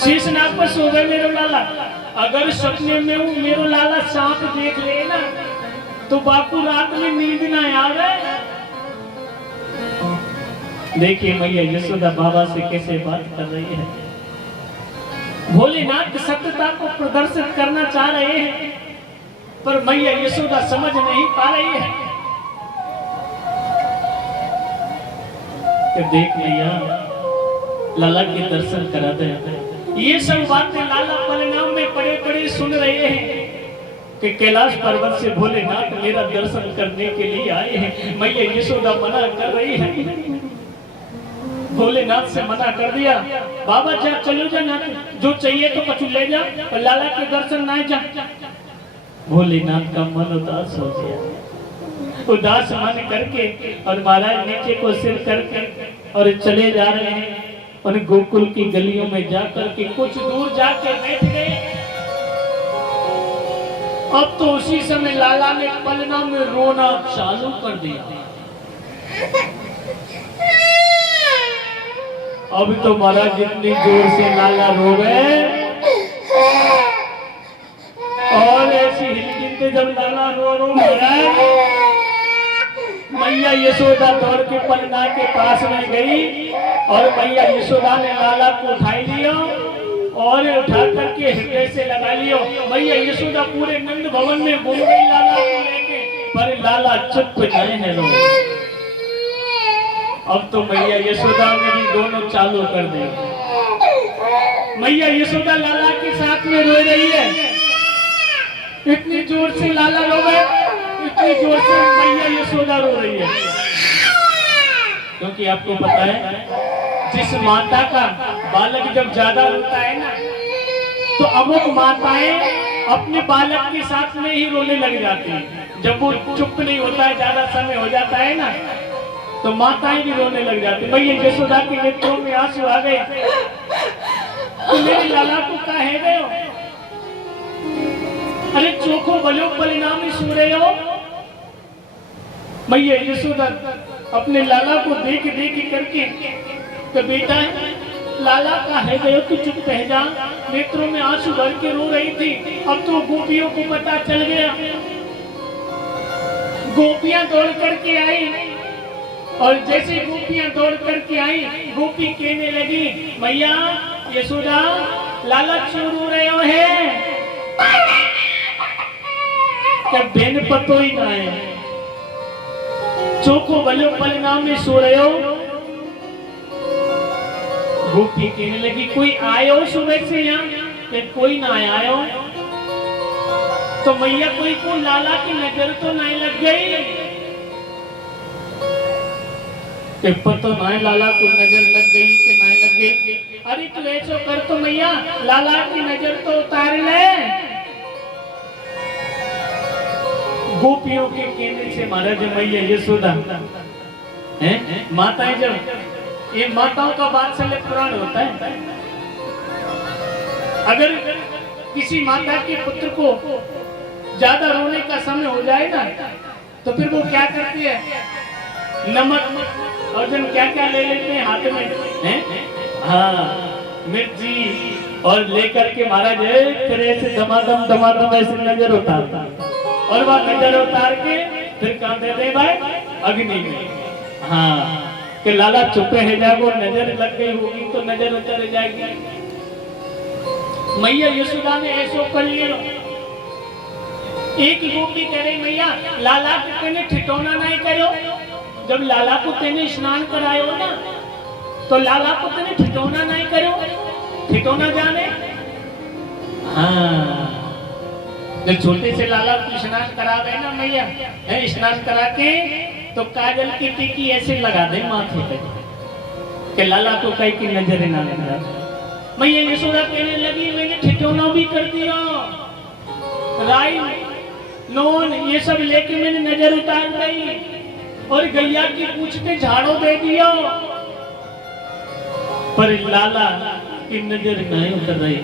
शेषनाग पर सोवे मेरो लाला। अगर सपने में वो मेरो लाला सांप देख ले ना, तो बापू रात में नींद ना आवे। देखिए मैया यशोदा बाबा से कैसे बात कर रही है। भोलेनाथ सत्यता को प्रदर्शित करना चाह रहे हैं, पर मैया यशोदा समझ नहीं पा रही है। कि देख मैया, लाला के दर्शन करा दे। ये सब बातें लाला परिणाम में पड़े पड़े सुन रहे हैं कि कैलाश पर्वत से भोलेनाथ मेरा दर्शन करने के लिए आए हैं। मैया यशोदा मना कर रही है। भोलेनाथ से मना कर दिया, बाबा जा, चलो जा, ना जो चाहिए तो कछु ले जा, पर लाला के दर्शन ना जा। भोलेनाथ का मन उदास हो गया। उदास मन करके और महाराज नीचे को सिर करके और चले जा रहे हैं। और गोकुल की गलियों में जाकर के कुछ दूर जाकर बैठ गए। अब तो उसी समय लाला ने पलना में रोना चालू कर दिया। अब तो महाराज जितनी जोर से लाला रोवे और ऐसी हिलकिलते जब लाला रो महाराज, मैया यशोदा दौड़ के पलना के पास में गई और मैया यशोदा ने लाला को उठाई लिया और उठा करके हृदय से लगा लियो। मैया यशोदा पूरे नंद भवन में घूम गई लाला को लेके, पर लाला चुप जाए है रो। अब तो मैया यशोदा ने भी दोनों चालू कर दिए। मैया यशोदा लाला के साथ में रो रही है। इतनी जोर से लाला रोवे, इतनी जोर से मैया यशोदा रो रही है। क्योंकि आपको पता है, जिस माता का बालक जब ज्यादा रोता है ना, तो अमुक माताएं अपने बालक के साथ में ही रोने लग जाती हैं। जब वो चुप नहीं होता है, ज्यादा समय हो जाता है ना, तो माताएं भी रोने लग जाती। मैया यशोदा के नेत्रों में आंसू आ गए। तो मेरे लाला को काहे गए हो? अरे चोखो बलो परिणाम ही सो रहे हो। मैया यशोदा अपने लाला को देख देख करके, तो बेटा लाला काहे गए हो, तू चुप रह जा। नेत्रों में आंसू भर के रो रही थी। अब तो गोपियों को पता चल गया। गोपियां दौड़ करके आई और जैसे गोपियां दौड़ करके आई, गोपी कहने लगी, मैया यशोदा लाला चोर हो रहे हो है क्या बेन पतो ही ना है, चोखो भलो परिणाम में सो रहे हो। गोपी कहने लगी, कोई आयो सुबह से यहाँ? कोई ना आयो। तो मैया कोई को लाला की नजर तो नहीं लग गई? कि पतो ना लाला को नजर लग गई कि नहीं लग गई? अरे तू ऐसा कर तो मैया लाला की नजर तो उतार ले। गोपियों के कहने से महाराज मैया यशोदा हैं माताएं, जब ये माताओं का वात्सल्य पुराण होता है, अगर किसी माता के पुत्र को ज्यादा रोने का समय हो जाए ना, तो फिर वो क्या करती है, नमक और जन क्या क्या ले लेते हैं हाथ में, हैं? हाँ मिर्ची और लेकर के महाराज फिर ऐसे दमादम ऐसे नजर उतारता, और वह नजर उतार के फिर कहा दे भाई अग्नि में। हाँ कि लाला चुप है जाएगा, नजर लग गई होगी तो नजर उतर जाएगी। मैया यशोदा ने ऐसो कर लिया। एक गोपी कह रही, मैया लाला को तेने ठिठौना नहीं करो, जब लाला को तेने स्नान करायो ना, तो लाला को तेने ठिठौना नहीं करो, ठिठौना जाने? हाँ जब छोटे से लाला को स्नान करा दे ना मैया, स्नान करा के तो काजल की टिक्की ऐसे लगा दे माथे पे कि लाला को कहीं की नजर ना लगा। मैया यशोदा कहने लगी, मैंने ठिठौना भी कर दिया, राई नोन ये सब लेके मैंने नजर उतार गई, और गैया की पूछ पे झाड़ू दे दिया, पर लाला की नजर नहीं उतर रही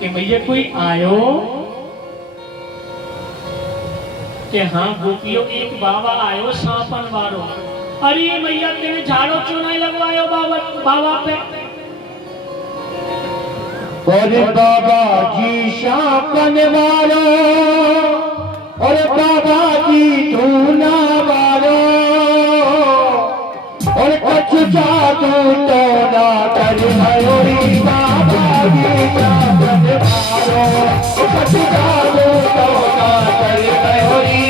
कि मैया कोई आयो? कि हाँ गोपियों एक बाबा आयो सांपन वारो। अरे मैया तेरे झाड़ू क्यों नहीं लगवायो बाबा पे? और बाबा जी शापन वालो, और बाबा जी धूना वालो, और कछ जादू तो ना कर हरी बाबा जी शापन वालो, कछ जादू तो ना कर हरी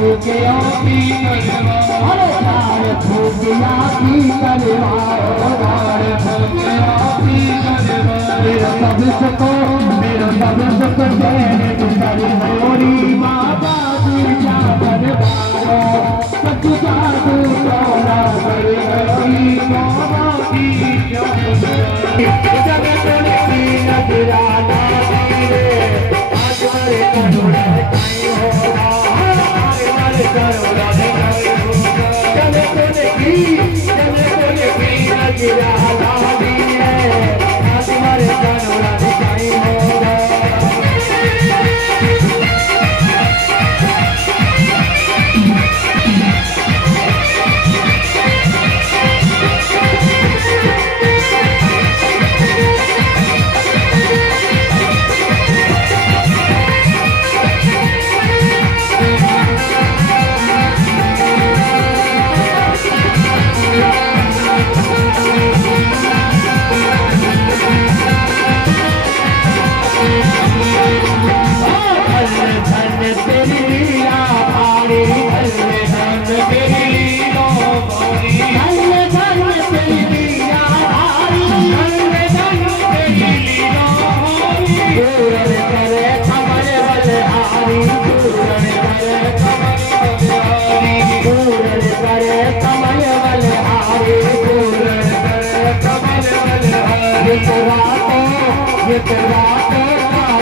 फूकिया की तलवार तार फूकिया की तलवार तार फूकिया की तलवार मेरा सब सुख चैन तुम्हारी मोरी बाबा दुर्गा दरबारो सच जादू तोरा कर गई बाबा की जग तोरे की नजराना रे आज मरे करोड़ा काई होगा आज मरे करोड़ा काई होगा जग तोरे की नजराना रे आज मरे करोड़ा काई होगा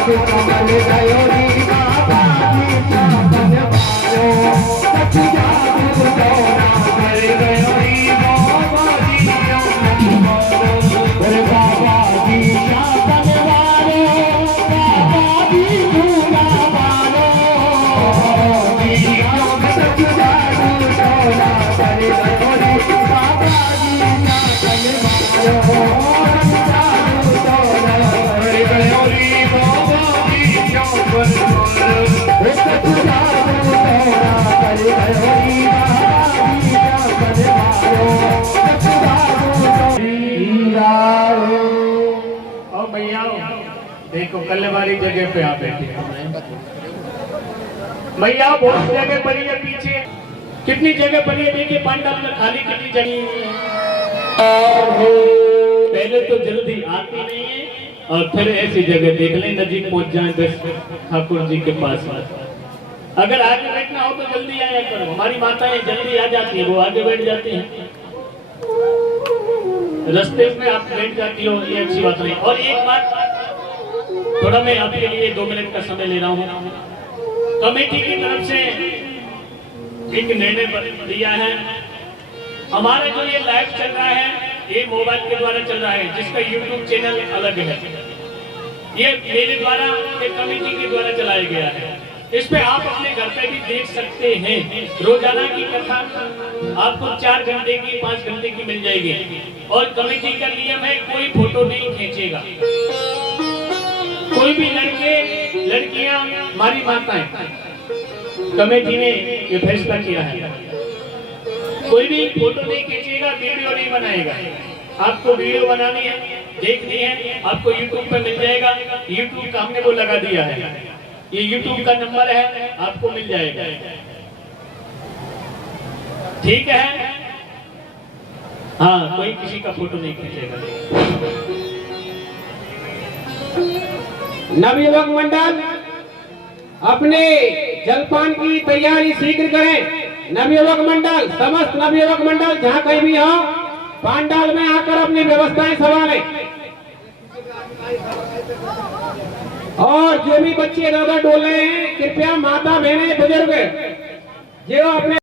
कमल गयोरी बाबा जी चापन मारो सच जादू तोरा कर गयोरी बाबा जी चापन मारो बाबा जी चापन मारो बाबा जी पूरा मारो सच जादू तोरा कर गयोरी बाबा जी चापन मारो जादू तोरा कर गयोरी देखो कल वाली जगह पे आप बैठे भैया बहुत जगह पड़ी है पीछे कितनी जगह पड़ी है देखिए पांडाल में खाली कितनी जगह पहले तो जल्दी आती नहीं है और फिर ऐसी जगह देख लें नजीक पहुंच जाए बस ठाकुर जी के पास अगर आगे बैठना हो तो जल्दी आया करो हमारी माताएं जल्दी आ जाती है वो आगे बैठ जाती हैं रास्ते में आप बैठ जाती हो ये अच्छी बात नहीं और एक बात थोड़ा मैं आपके लिए 2 मिनट का समय ले रहा हूँ कमेटी की तरफ से एक निर्णय लिया है हमारा जो ये लाइव चल रहा है ये मोबाइल के द्वारा चल रहा है जिसका YouTube चैनल अलग है ये मेरे द्वारा एक कमेटी के द्वारा चलाया गया है इस पे आप अपने घर पे भी देख सकते हैं रोजाना की कथा आपको 4 घंटे की 5 घंटे की मिल जाएगी और कमेटी का नियम है कोई फोटो नहीं खींचेगा कोई भी लड़के लड़कियां हमारी माताएं कमेटी ने ये फैसला किया है कोई भी फोटो नहीं खींचेगा वीडियो नहीं बनाएगा आपको वीडियो बनानी है देखनी है आपको YouTube पे मिल जाएगा YouTube का हमने वो लगा दिया है ये YouTube का नंबर है आपको मिल जाएगा ठीक है हाँ कोई किसी का फोटो नहीं खींचेगा नवयुवक मंडल अपने जलपान की तैयारी शीघ्र करें नवयुवक मंडल समस्त नवयुवक मंडल जहाँ कहीं भी हो पांडाल में आकर अपनी व्यवस्थाएं संभालें और जो भी बच्चे इधर डोल रहे हैं कृपया माता बहनें बुजुर्ग जो अपने